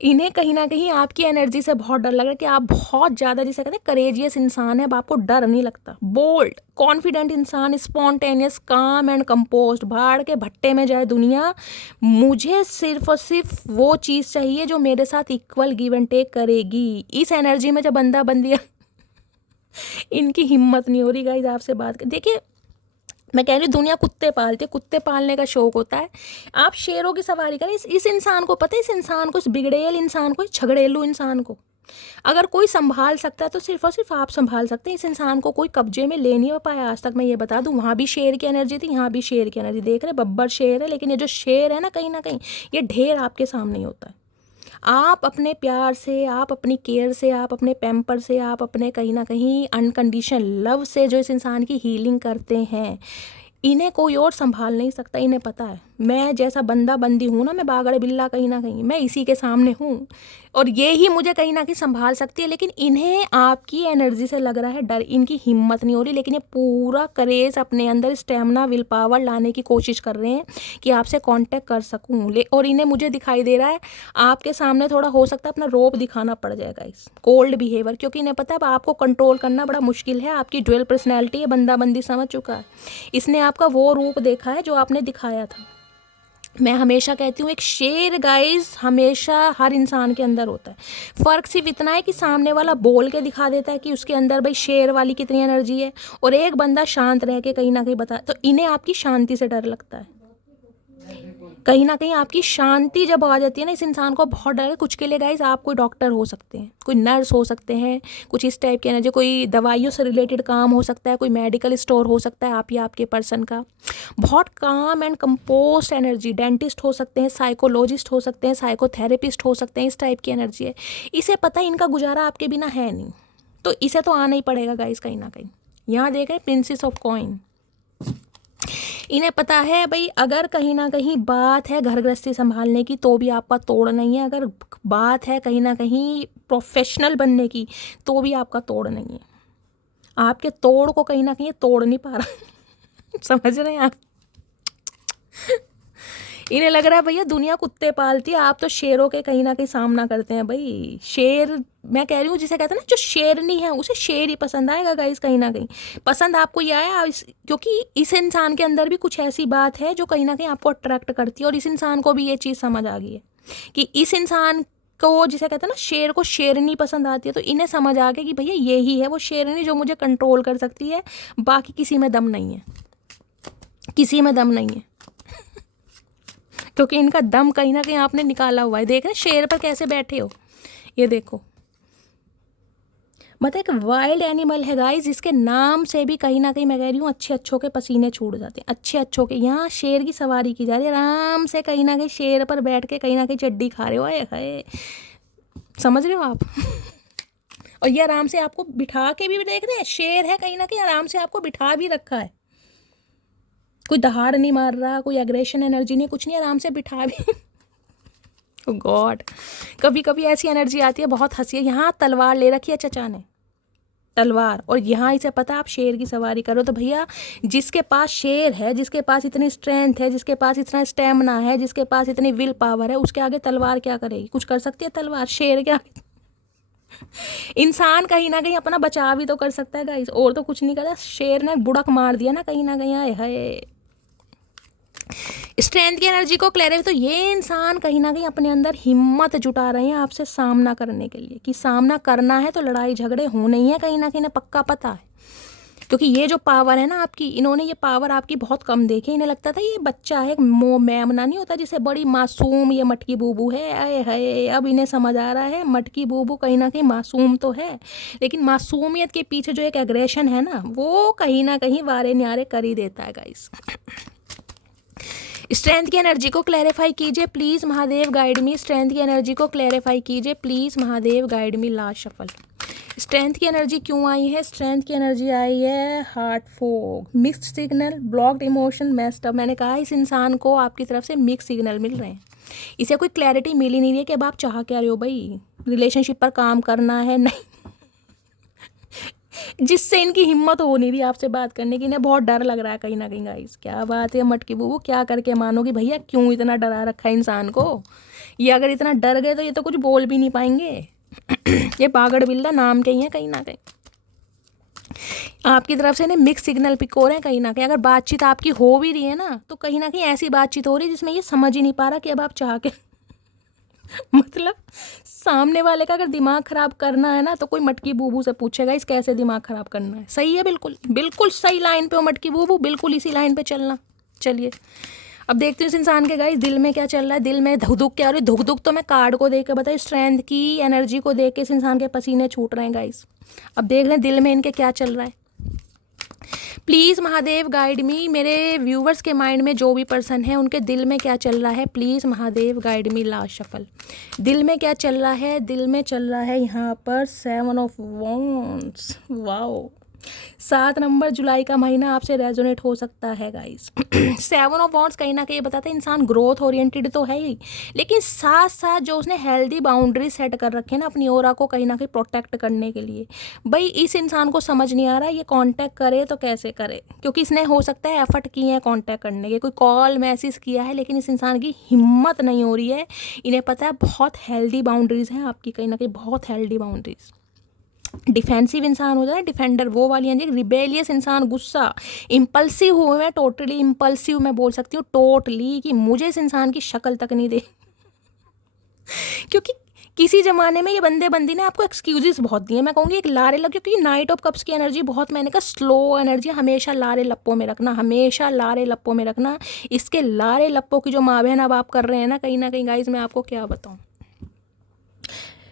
इन्हें कहीं ना कहीं आपकी एनर्जी से बहुत डर लग रहा है कि आप बहुत ज़्यादा जिसे कहते हैं करेजियस इंसान है। अब आपको डर नहीं लगता, बोल्ड कॉन्फिडेंट इंसान, स्पॉन्टेनियस, काम एंड कंपोस्ट, भाड़ के भट्टे में जाए दुनिया, मुझे सिर्फ और सिर्फ वो चीज़ चाहिए जो मेरे साथ इक्वल गिव एंड टेक करेगी। इस एनर्जी में जब बंदा बंदियाँ इनकी हिम्मत नहीं हो रही गाइस आपसे बात कर। देखिए मैं कह रही हूँ दुनिया कुत्ते पालती है, कुत्ते पालने का शौक होता है, आप शेरों की सवारी करें। इस इंसान को पता है, इस इंसान को, इस बिगड़ेल इंसान को, इस झगड़ेलू इंसान को अगर कोई संभाल सकता है तो सिर्फ और सिर्फ आप संभाल सकते हैं। इस इंसान को कोई कब्जे में ले नहीं पाया आज तक, मैं ये बता दूं। वहाँ भी शेर की एनर्जी थी, यहाँ भी शेर की एनर्जी, देख रहे बब्बर शेर है, लेकिन ये जो शेर है ना कहीं ये ढेर आपके सामने ही होता है। आप अपने प्यार से, आप अपनी केयर से, आप अपने पैम्पर से, आप अपने कहीं ना कहीं अनकंडीशनल लव से जो इस इंसान की हीलिंग करते हैं, इन्हें कोई और संभाल नहीं सकता। इन्हें पता है मैं जैसा बंदा बंदी हूँ ना, मैं बागड़ बिल्ला कहीं ना कहीं मैं इसी के सामने हूँ और ये ही मुझे कहीं ना कहीं संभाल सकती है। लेकिन इन्हें आपकी एनर्जी से लग रहा है डर, इनकी हिम्मत नहीं हो रही, लेकिन ये पूरा करेज अपने अंदर, स्टेमिना, विल पावर लाने की कोशिश कर रहे हैं कि आपसे कांटेक्ट कर सकूँ। और इन्हें मुझे दिखाई दे रहा है आपके सामने थोड़ा हो सकता है अपना रोब दिखाना पड़ जाएगा, इस कोल्ड बिहेवियर, क्योंकि इन्हें पता है अब आपको कंट्रोल करना बड़ा मुश्किल है। आपकी ड्यूअल पर्सनैलिटी है, बंदा बंदी समझ चुका है, इसने आपका वो रूप देखा है जो आपने दिखाया था। मैं हमेशा कहती हूँ एक शेर गाइस हमेशा हर इंसान के अंदर होता है। फ़र्क सिर्फ इतना है कि सामने वाला बोल के दिखा देता है कि उसके अंदर भाई शेर वाली कितनी एनर्जी है, और एक बंदा शांत रह के कहीं ना कहीं बता। तो इन्हें आपकी शांति से डर लगता है, कहीं ना कहीं आपकी शांति जब आ जाती है ना, इस इंसान को बहुत डर है। कुछ के लिए गाइस आप कोई डॉक्टर हो सकते हैं, कोई नर्स हो सकते हैं, कुछ इस टाइप की एनर्जी, कोई दवाइयों से रिलेटेड काम हो सकता है, कोई मेडिकल स्टोर हो सकता है आप या आपके पर्सन का। बहुत काम एंड कंपोस्ट एनर्जी, डेंटिस्ट हो सकते हैं, साइकोलॉजिस्ट हो सकते हैं, साइकोथेरेपिस्ट हो सकते हैं, इस टाइप की एनर्जी है। इसे पता है इनका गुजारा आपके बिना है नहीं, तो इसे तो आना ही पड़ेगा गाइस कहीं ना कहीं। यहाँ देख रहे हैं प्रिंसेस ऑफ कॉइन, इन्हें पता है भाई अगर कहीं ना कहीं बात है घर गृहस्थी संभालने की तो भी आपका तोड़ नहीं है, अगर बात है कहीं ना कहीं प्रोफेशनल बनने की तो भी आपका तोड़ नहीं है। आपके तोड़ को कहीं ना कहीं तोड़ नहीं पा रहा समझ रहे हैं आप। इन्हें लग रहा है भैया दुनिया कुत्ते पालती है, आप तो शेरों के कहीं ना कहीं सामना करते हैं। भाई शेर, मैं कह रही हूँ जिसे कहते हैं ना जो शेरनी है उसे शेर ही पसंद आएगा गाइस, कहीं ना कहीं पसंद आपको ये आया क्योंकि इस इंसान के अंदर भी कुछ ऐसी बात है जो कहीं ना कहीं आपको अट्रैक्ट करती है। और इस इंसान को भी ये चीज़ समझ आ गई है कि इस इंसान को जिसे कहते हैं ना शेर को शेरनी पसंद आती है, तो इन्हें समझ आ गया कि भैया ये ही है वो शेरनी जो मुझे कंट्रोल कर सकती है, बाकी किसी में दम नहीं है, किसी में दम नहीं है। क्योंकि इनका दम कहीं ना कहीं आपने निकाला हुआ है। देख रहे शेर पर कैसे बैठे हो, ये देखो, मतलब एक वाइल्ड एनिमल है गाइस, जिसके नाम से भी कहीं ना कहीं मैं कह रही हूँ अच्छे अच्छों के पसीने छूट जाते हैं, अच्छे अच्छों के। यहाँ शेर की सवारी की जा रही है, आराम से कहीं ना कहीं शेर पर बैठ के कहीं ना कहीं चड्डी खा रहे हो, हाय समझ रहे हो आप। और ये आराम से आपको बिठा के भी देख रहे हैं, शेर है कहीं ना कहीं आराम से आपको बिठा भी रखा है, कोई दहाड़ नहीं मार रहा, कोई एग्रेशन एनर्जी नहीं, कुछ नहीं, आराम से बिठा भी गॉड कभी कभी ऐसी एनर्जी आती है, बहुत हंसी है। यहाँ तलवार ले रखी है चचा ने, तलवार, और यहाँ इसे पता आप शेर की सवारी करो। तो भैया जिसके पास शेर है, जिसके पास इतनी स्ट्रेंथ है, जिसके पास इतना स्टेमिना है, जिसके पास इतनी विल पावर है, उसके आगे तलवार क्या करेगी? कुछ कर सकती है तलवार शेर के आगे? इंसान कहीं ना कहीं अपना बचाव भी तो कर सकता है गाइस, और तो कुछ नहीं करता। शेर ने बुड़क मार दिया ना कहीं ना कहीं, आए हाय स्ट्रेंथ की एनर्जी को क्लैरिफाई, तो ये इंसान कहीं ना कहीं अपने अंदर हिम्मत जुटा रहे हैं आपसे सामना करने के लिए, कि सामना करना है तो लड़ाई झगड़े होने ही है, कहीं ना कहीं पक्का पता है। क्योंकि ये जो पावर है ना आपकी, इन्होंने ये पावर आपकी बहुत कम देखी। इन्हें लगता था ये बच्चा है, मैमना नहीं होता जिसे, बड़ी मासूम ये मटकी बूबू है, आए हाय। अब इन्हें समझ आ रहा है मटकी बूबू कहीं ना कहीं मासूम तो है, लेकिन मासूमियत के पीछे जो एक एग्रेशन है ना, वो कहीं ना कहीं वारे न्यारे कर ही देता है गाइस। स्ट्रेंथ की एनर्जी को क्लैरिफाई कीजिए please, Mahadev guide me. Strength की एनर्जी को क्लैरिफाई कीजिए please, Mahadev guide me. Last shuffle. Strength की एनर्जी क्यों आई है? स्ट्रेंथ की एनर्जी आई है heart fog, mixed signal, blocked emotion, messed up. मैंने कहा इस इंसान को आपकी तरफ से मिक्स सिग्नल मिल रहे हैं, इसे कोई क्लैरिटी मिल ही नहीं रही है कि अब आप चाह क्या रहे हो भाई, रिलेशनशिप पर काम करना है नहीं, जिससे इनकी हिम्मत हो नहीं रही आपसे बात करने की। इन्हें बहुत डर लग रहा है कहीं ना कहीं गाइस। क्या बात है मटकी बूबू, क्या करके मानोगी भैया, क्यों इतना डरा रखा है इंसान को? ये अगर इतना डर गए तो ये तो कुछ बोल भी नहीं पाएंगे। ये बागड़ बिल्ला नाम के ही है कहीं ना कहीं, आपकी तरफ से इन्हें मिक्स सिग्नल पिक हो रहे हैं कहीं ना कहीं। अगर बातचीत आपकी हो भी रही है ना, तो कहीं ना कहीं ऐसी बातचीत हो रही है जिसमें ये समझ ही नहीं पा रहा कि अब आप चाह के मतलब सामने वाले का अगर दिमाग खराब करना है ना, तो कोई मटकी बूबू से पूछेगा इस कैसे दिमाग खराब करना है। सही है, बिल्कुल बिल्कुल सही लाइन पे हो मटकी बूबू, बिल्कुल इसी लाइन पे चलना। चलिए अब देखते हैं इस इंसान के गाइस दिल में क्या चल रहा है। दिल में धुक धुक क्या हो रही है? धुक धुक तो मैं कार्ड को देख के बताई, स्ट्रेंथ की एनर्जी को देख के इस इंसान के पसीने छूट रहे हैं गाइस। अब देख रहे हैं दिल में इनके क्या चल रहा है। प्लीज़ महादेव गाइड मी, मेरे व्यूवर्स के माइंड में जो भी पर्सन है उनके दिल में क्या चल रहा है, please Mahadev guide me. Last shuffle. दिल में क्या चल रहा है? दिल में चल रहा है यहाँ पर 7 ऑफ वॉन्ड्स। वाओ, 7 नंबर जुलाई का महीना आपसे रेजोनेट हो सकता है गाइस। 7 ऑफ वॉन्ड्स कहीं ना कहीं बताते हैं इंसान ग्रोथ ओरिएंटेड तो है ही, लेकिन साथ साथ जो उसने हेल्दी बाउंड्री सेट कर रखे हैं ना अपनी ओरा को कहीं ना कहीं प्रोटेक्ट करने के लिए। भाई इस इंसान को समझ नहीं आ रहा ये कांटेक्ट करे तो कैसे करे, क्योंकि इसने हो सकता है एफर्ट किए हैं कांटेक्ट करने के, कोई कॉल मैसेज किया है, लेकिन इस इंसान की हिम्मत नहीं हो रही है। इन्हें पता है बहुत हेल्दी बाउंड्रीज हैं आपकी, कहीं ना कहीं बहुत हेल्दी बाउंड्रीज। डिफेंसिव इंसान हो जाए, डिफेंडर वो वाली एनर्जी। रिबेलियस इंसान, गुस्सा, इम्पल्सिव हुए मैं, टोटली इम्पल्सिव मैं बोल सकती हूँ टोटली, कि मुझे इस इंसान की शक्ल तक नहीं दे क्योंकि किसी ज़माने में ये बंदे बंदी ने आपको एक्सक्यूजेस बहुत दिए, मैं कहूँगी एक लारे लग, क्योंकि नाइट ऑफ कप्स की एनर्जी बहुत, मैंने कहा स्लो एनर्जी, हमेशा लारे लप्पों में रखना, हमेशा लारे लप्पों में रखना। इसके लारे लप्पों की जो माँ बहन अब आप कर रहे हैं ना कहीं गाइज, मैं आपको क्या बताऊँ।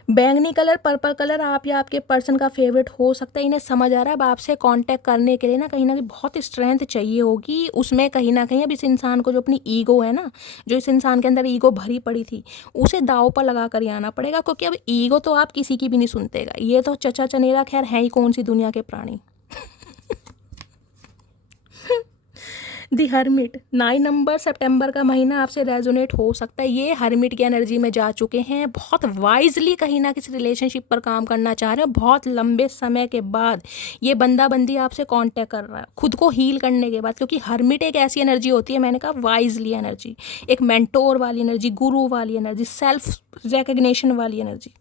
बैंगनी कलर, पर्पल कलर आप या आपके पर्सन का फेवरेट हो सकता है। इन्हें समझ आ रहा है अब आपसे कांटेक्ट करने के लिए ना कहीं बहुत स्ट्रेंथ चाहिए होगी उसमें, कहीं ना कहीं अब इस इंसान को जो अपनी ईगो है ना, जो इस इंसान के अंदर ईगो भरी पड़ी थी, उसे दाव पर लगा कर ही आना पड़ेगा। क्योंकि अब ईगो तो आप किसी की भी नहीं सुनतेगा, ये तो चचा चनेरा खैर है ही कौन सी दुनिया के प्राणी। दी हर्मिट, 9 नंबर सितंबर का महीना आपसे रेजोनेट हो सकता है। ये हर्मिट की एनर्जी में जा चुके हैं, बहुत वाइजली कहीं ना किसी रिलेशनशिप पर काम करना चाह रहे हो। बहुत लंबे समय के बाद ये बंदा बंदी आपसे कांटेक्ट कर रहा है, खुद को हील करने के बाद। क्योंकि हर्मिट एक ऐसी एनर्जी होती है, मैंने कहा वाइजली एनर्जी, एक मेंटोर वाली एनर्जी, गुरु वाली एनर्जी, सेल्फ रिकग्निशन वाली एनर्जी।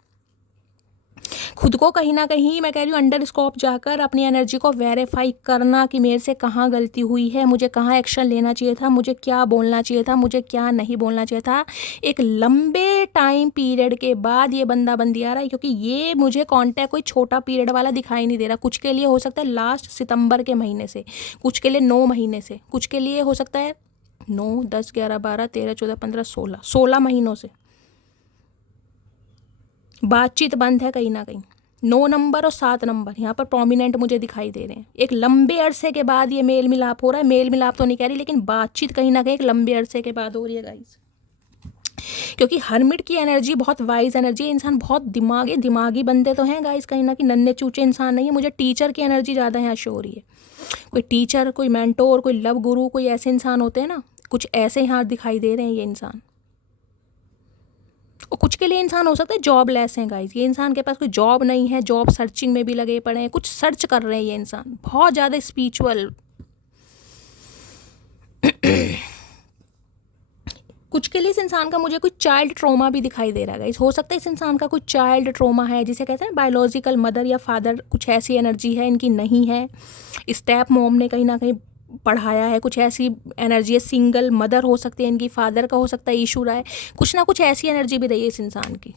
खुद को कहीं ना कहीं मैं कह रही हूँ अंडर स्कोप जाकर अपनी एनर्जी को वेरीफाई करना कि मेरे से कहाँ गलती हुई है, मुझे कहाँ एक्शन लेना चाहिए था, मुझे क्या बोलना चाहिए था, मुझे क्या नहीं बोलना चाहिए था। एक लंबे टाइम पीरियड के बाद ये बंदा बंदी आ रहा है, क्योंकि ये मुझे कॉन्टैक्ट कोई छोटा पीरियड वाला दिखाई नहीं दे रहा। कुछ के लिए हो सकता है लास्ट सितंबर के महीने से, कुछ के लिए 9 महीने से, कुछ के लिए हो सकता है 9, 10, 11, 12, 13, 14, 15, 16 महीनों से बातचीत बंद है कहीं ना कहीं। 9 नंबर और 7 नंबर यहाँ पर प्रोमिनेंट मुझे दिखाई दे रहे हैं। एक लंबे अरसे के बाद ये मेल मिलाप हो रहा है। मेल मिलाप तो नहीं कह रही, लेकिन बातचीत कहीं ना कहीं एक लंबे अरसे के बाद हो रही है गाइस। क्योंकि हर्मिट की एनर्जी बहुत वाइज एनर्जी है। इंसान बहुत दिमागी बंदे तो हैं गाइस, कहीं ना कहीं नन्हे चूचे इंसान नहीं है। मुझे टीचर की एनर्जी ज़्यादा यहाँ शो हो रही है। कोई टीचर, कोई मेंटोर, कोई लव गुरु, कोई ऐसे इंसान होते हैं ना, कुछ ऐसे यहाँ दिखाई दे रहे हैं ये इंसान। और कुछ के लिए इंसान हो सकता है जॉबलेस हैं गाइस। ये इंसान के पास कोई जॉब नहीं है, जॉब सर्चिंग में भी लगे पड़े हैं, कुछ सर्च कर रहे हैं ये इंसान, बहुत ज़्यादा स्पिरिचुअल। कुछ के लिए इस इंसान का मुझे कोई चाइल्ड ट्रॉमा भी दिखाई दे रहा है गाइस। हो सकता है इस इंसान का कोई चाइल्ड ट्रॉमा है, जिसे कहते हैं बायोलॉजिकल मदर या फादर, कुछ ऐसी एनर्जी है इनकी नहीं है। स्टेप मॉम ने कहीं ना कहीं पढ़ाया है, कुछ ऐसी एनर्जी है, सिंगल मदर हो सकती है इनकी, फादर का हो सकता है इशू रहा है, कुछ ना कुछ ऐसी एनर्जी भी रही है इस इंसान की।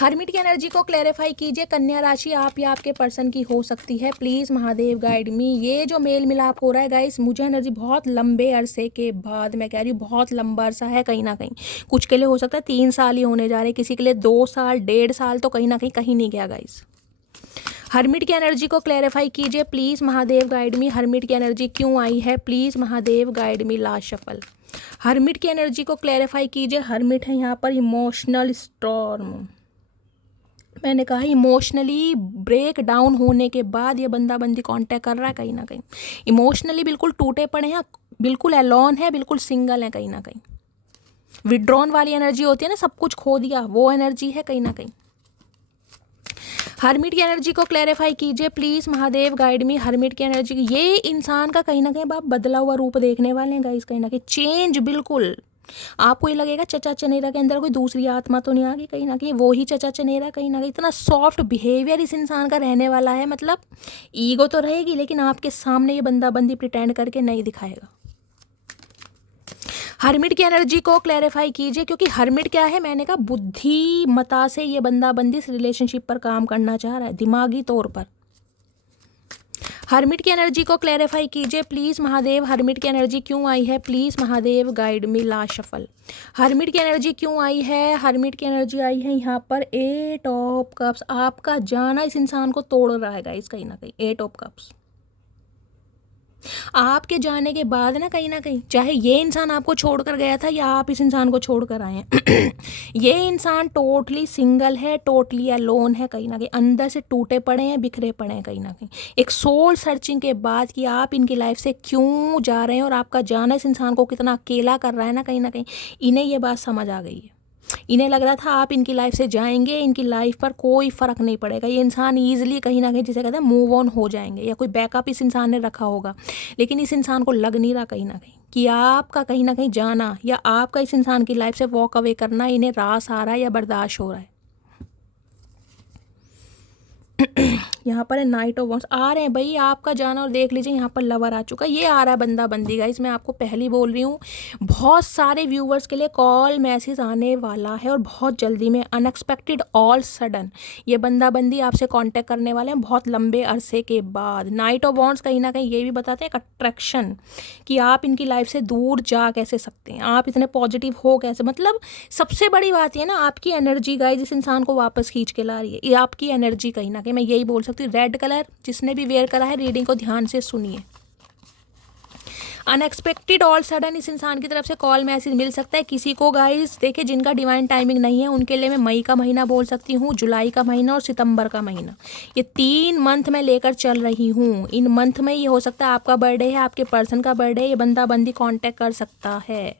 हर्मिट की एनर्जी को क्लैरिफाई कीजिए। कन्या राशि आप या आपके पर्सन की हो सकती है, प्लीज़ महादेव गाइड मी। ये जो मेल मिलाप हो रहा है गाइस, मुझे एनर्जी बहुत लंबे अरसे के बाद, मैं कह रही हूँ बहुत लंबा अरसा है, कहीं ना कहीं कुछ के लिए हो सकता है 3 साल ही होने जा रहे, किसी के लिए 2 साल 1.5 साल, तो कहीं ना कहीं नहीं गया गाइस। हर्मिट की एनर्जी को क्लैरिफाई कीजिए please Mahadev guide me. Hermit की एनर्जी क्यों आई है, please Mahadev guide me. Last shuffle. Hermit की एनर्जी को क्लैरिफाई कीजिए। हर्मिट है यहाँ पर इमोशनल स्टॉर्म। मैंने कहा इमोशनली ब्रेक डाउन होने के बाद ये बंदा बंदी कांटेक्ट कर रहा है, कहीं ना कहीं इमोशनली बिल्कुल टूटे पड़े हैं, बिल्कुल एलोन है, बिल्कुल सिंगल है, कहीं ना कहीं विड्रॉन वाली एनर्जी होती है ना, सब कुछ खो दिया, वो एनर्जी है कहीं ना कहीं। हर्मिट की एनर्जी को क्लैरिफाई कीजिए please Mahadev guide me. Hermit की एनर्जी, ये इंसान का कहीं ना कहीं आप बदला हुआ रूप देखने वाले हैं गाइस, कहीं ना कहीं चेंज। बिल्कुल आपको ये लगेगा चचा चनेरा के अंदर कोई दूसरी आत्मा तो नहीं आ गई, कहीं ना कहीं वो ही चचा चनेरा, कहीं ना कहीं इतना सॉफ्ट बिहेवियर इस इंसान का रहने वाला है। मतलब ईगो तो रहेगी लेकिन आपके सामने ये बंदा बंदी प्रिटेंड करके नहीं दिखाएगा। हर्मिट की एनर्जी को क्लैरिफाई कीजिए, क्योंकि हर्मिट क्या है, मैंने कहा बुद्धिमता से ये बंदा बंदी इस रिलेशनशिप पर काम करना चाह रहा है, दिमागी तौर पर। हर्मिट की एनर्जी को क्लैरिफाई कीजिए प्लीज़ महादेव। हर्मिट की एनर्जी क्यों आई है, please Mahadev guide me. Last shuffle. Hermit की एनर्जी क्यों आई है, हर्मिट की एनर्जी आई है यहाँ पर 8 ऑफ कप्स। आपका जाना इस इंसान को तोड़ रहा है गाइस, कहीं ना कहीं 8 ऑफ कप्स। आपके जाने के बाद ना कहीं चाहे ये इंसान आपको छोड़कर गया था या आप इस इंसान को छोड़कर आए हैं ये इंसान टोटली सिंगल है, टोटली अलोन है, कहीं ना कहीं अंदर से टूटे पड़े हैं, बिखरे पड़े हैं, कहीं ना कहीं एक सोल सर्चिंग के बाद कि आप इनकी लाइफ से क्यों जा रहे हैं और आपका जाना इस इंसान को कितना अकेला कर रहा है ना, कहीं इन्हें ये बात समझ आ गई है। इन्हें लग रहा था आप इनकी लाइफ से जाएंगे, इनकी लाइफ पर कोई फ़र्क नहीं पड़ेगा, ये इंसान ईजिली कहीं ना कहीं जिसे कहते हैं मूव ऑन हो जाएंगे, या कोई बैकअप इस इंसान ने रखा होगा। लेकिन इस इंसान को लग नहीं रहा कहीं ना कहीं कि आपका कहीं ना कहीं जाना या आपका इस इंसान की लाइफ से वॉक अवे करना इन्हें रास आ रहा है या बर्दाश्त हो रहा है। यहाँ पर है नाइट ऑफ वांड्स आ रहे हैं भाई, आपका जाना, और देख लीजिए यहाँ पर लवर आ चुका है, ये आ रहा है बंदा बंदी गाइस। मैं आपको पहले बोल रही हूँ, बहुत सारे व्यूवर्स के लिए कॉल मैसेज आने वाला है और बहुत जल्दी में, अनएक्सपेक्टेड ऑल सडन ये बंदा बंदी आपसे कांटेक्ट करने वाले हैं बहुत लंबे अरसे के बाद। नाइट ऑफ वांड्स कहीं ना कहीं ये भी बताते हैं एक अट्रैक्शन, कि आप इनकी लाइफ से दूर जा कैसे सकते हैं, आप इतने पॉजिटिव हो कैसे। मतलब सबसे बड़ी बात ये ना, आपकी एनर्जी गाइस इस इंसान को वापस खींच के ला रही है, ये आपकी एनर्जी कहीं ना कहीं, मैं यही बोल सकती हूँ। रेड कलर जिसने भी वेयर करा है, रीडिंग को ध्यान से सुनिए। अनएक्सपेक्टेड ऑल सडन इस इंसान की तरफ से कॉल मैसेज मिल सकता है किसी को गाइस। देखिए जिनका डिवाइन टाइमिंग नहीं है उनके लिए मैं मई का महीना बोल सकती हूँ, जुलाई का महीना और सितंबर का महीना, ये 3 मंथ मैं लेकर चल रही हूँ। इन मंथ में ये हो सकता है आपका बर्थडे है, आपके पर्सन का बर्थडे, ये बंदा बंदी कांटेक्ट कर सकता है।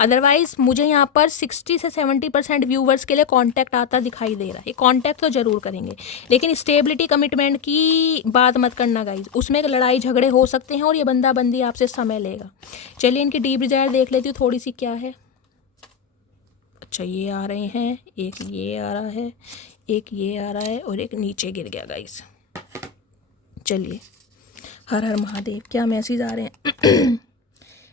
अदरवाइज मुझे यहाँ पर 60 से 70% व्यूवर्स के लिए कांटेक्ट आता दिखाई दे रहा है। कांटेक्ट तो जरूर करेंगे, लेकिन स्टेबिलिटी कमिटमेंट की बात मत करना गाइज, उसमें लड़ाई झगड़े हो सकते हैं और ये बंदा बंदी आपसे समय लेगा। चलिए इनकी डीप डिजायर देख लेती हूँ थोड़ी सी क्या है। अच्छा ये आ रहे हैं, एक ये आ रहा है, एक ये आ रहा है और एक नीचे गिर गया गाइज। चलिए हर हर महादेव, क्या मैसेज आ रहे हैं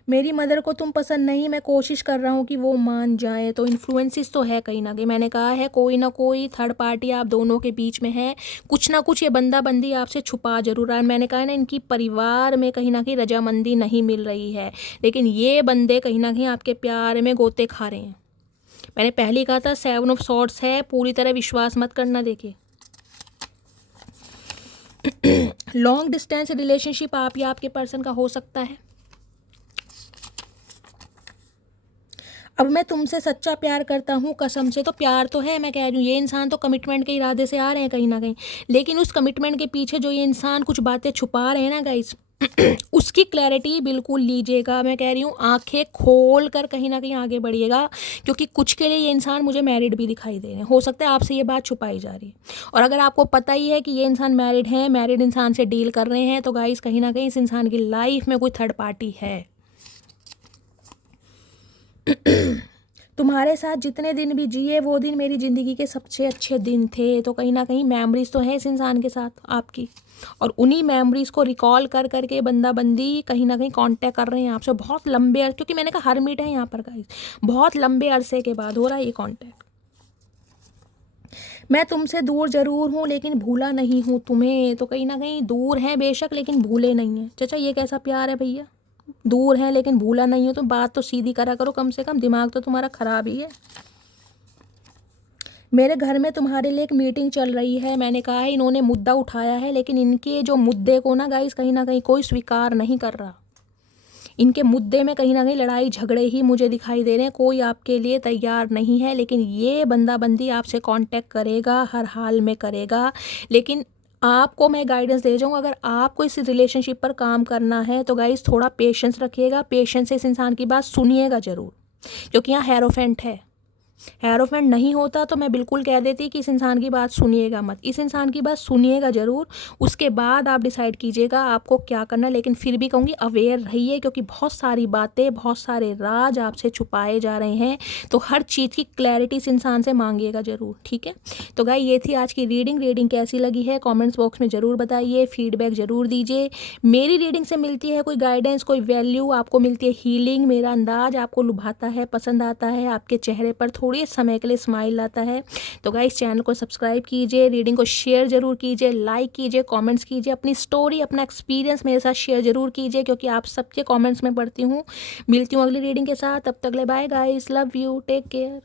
मेरी मदर को तुम पसंद नहीं, मैं कोशिश कर रहा हूँ कि वो मान जाए। तो इन्फ्लुएंसेस तो है कहीं ना कहीं, मैंने कहा है कोई ना कोई थर्ड पार्टी आप दोनों के बीच में है, कुछ ना कुछ ये बंदा बंदी आपसे छुपा जरूर रहा है। मैंने कहा है ना, इनकी परिवार में कहीं ना कहीं रजामंदी नहीं मिल रही है, लेकिन ये बंदे कहीं ना कहीं आपके प्यार में गोते खा रहे हैं। मैंने पहले ही कहा था 7 ऑफ सॉर्ड्स है, पूरी तरह विश्वास मत करना। देखिए लॉन्ग डिस्टेंस रिलेशनशिप आप या आपके पर्सन का हो सकता है। अब मैं तुमसे सच्चा प्यार करता हूँ कसम से, तो प्यार तो है, मैं कह रही हूँ ये इंसान तो कमिटमेंट के इरादे से आ रहे हैं कहीं ना कहीं, लेकिन उस कमिटमेंट के पीछे जो ये इंसान कुछ बातें छुपा रहे हैं ना गाइस उसकी क्लैरिटी बिल्कुल लीजिएगा। मैं कह रही हूँ आंखें खोल कर कहीं ना कहीं आगे बढ़िएगा, क्योंकि कुछ के लिए ये इंसान मुझे मैरिड भी दिखाई दे रहे हैं। हो सकता है आपसे ये बात छुपाई जा रही है, और अगर आपको पता ही है कि ये इंसान मैरिड है, मैरिड इंसान से डील कर रहे हैं, तो गाइस कहीं ना कहीं इस इंसान की लाइफ में कोई थर्ड पार्टी है। तुम्हारे साथ जितने दिन भी जिए वो दिन मेरी ज़िंदगी के सबसे अच्छे दिन थे। तो कहीं ना कहीं मेमोरीज तो है इस इंसान के साथ आपकी, और उन्हीं मेमोरीज को रिकॉल कर करके बंदा बंदी कहीं ना कहीं कांटेक्ट कर रहे हैं आपसे बहुत लंबे क्योंकि मैंने कहा हर मीट है यहाँ पर गाइस, बहुत लंबे अरसे के बाद हो रहा है ये कांटेक्ट। मैं तुमसे दूर ज़रूर हूँ लेकिन भूला नहीं हूँ तुम्हें। तो कहीं ना कहीं दूर हैं बेशक लेकिन भूले नहीं हैं। चाचा ये कैसा प्यार है भैया, दूर हैं लेकिन भूला नहीं हो। तो बात तो सीधी करा करो कम से कम, दिमाग तो तुम्हारा ख़राब ही है। मेरे घर में तुम्हारे लिए एक मीटिंग चल रही है। मैंने कहा है इन्होंने मुद्दा उठाया है लेकिन इनके जो मुद्दे को ना गाइस कहीं ना कहीं कोई स्वीकार नहीं कर रहा। इनके मुद्दे में कहीं ना कहीं लड़ाई झगड़े ही मुझे दिखाई दे रहे हैं, कोई आपके लिए तैयार नहीं है। लेकिन ये बंदा बंदी आपसे कांटेक्ट करेगा, हर हाल में करेगा। लेकिन आपको मैं गाइडेंस दे जाऊँ, अगर आपको इस रिलेशनशिप पर काम करना है तो गाइस थोड़ा पेशेंस रखिएगा, पेशेंस से इस इंसान की बात सुनिएगा ज़रूर, क्योंकि यहाँ हेरोफेंट है। हेरोफेंट नहीं होता तो मैं बिल्कुल कह देती कि इस इंसान की बात सुनिएगा मत, इस इंसान की बात सुनिएगा ज़रूर, उसके बाद आप डिसाइड कीजिएगा आपको क्या करना। लेकिन फिर भी कहूँगी अवेयर रहिए, क्योंकि बहुत सारी बातें, बहुत सारे राज आपसे छुपाए जा रहे हैं। तो हर चीज़ की क्लैरिटी इस इंसान से मांगिएगा ज़रूर, ठीक है। तो गाइस ये थी आज की रीडिंग कैसी लगी है कॉमेंट्स बॉक्स में ज़रूर बताइए, फीडबैक ज़रूर दीजिए। मेरी रीडिंग से मिलती है कोई गाइडेंस, कोई वैल्यू, आपको मिलती है हीलिंग, मेरा अंदाज आपको लुभाता है, पसंद आता है, आपके चेहरे पर थोड़ी समय के लिए स्माइल आता है, तो गाइस चैनल को सब्सक्राइब कीजिए, रीडिंग को शेयर जरूर कीजिए, लाइक कीजिए, कमेंट्स कीजिए, अपनी स्टोरी, अपना एक्सपीरियंस मेरे साथ शेयर जरूर कीजिए, क्योंकि आप सबके कमेंट्स में पढ़ती हूँ। मिलती हूँ अगली रीडिंग के साथ, तब तक ले bye guys, love you, take care.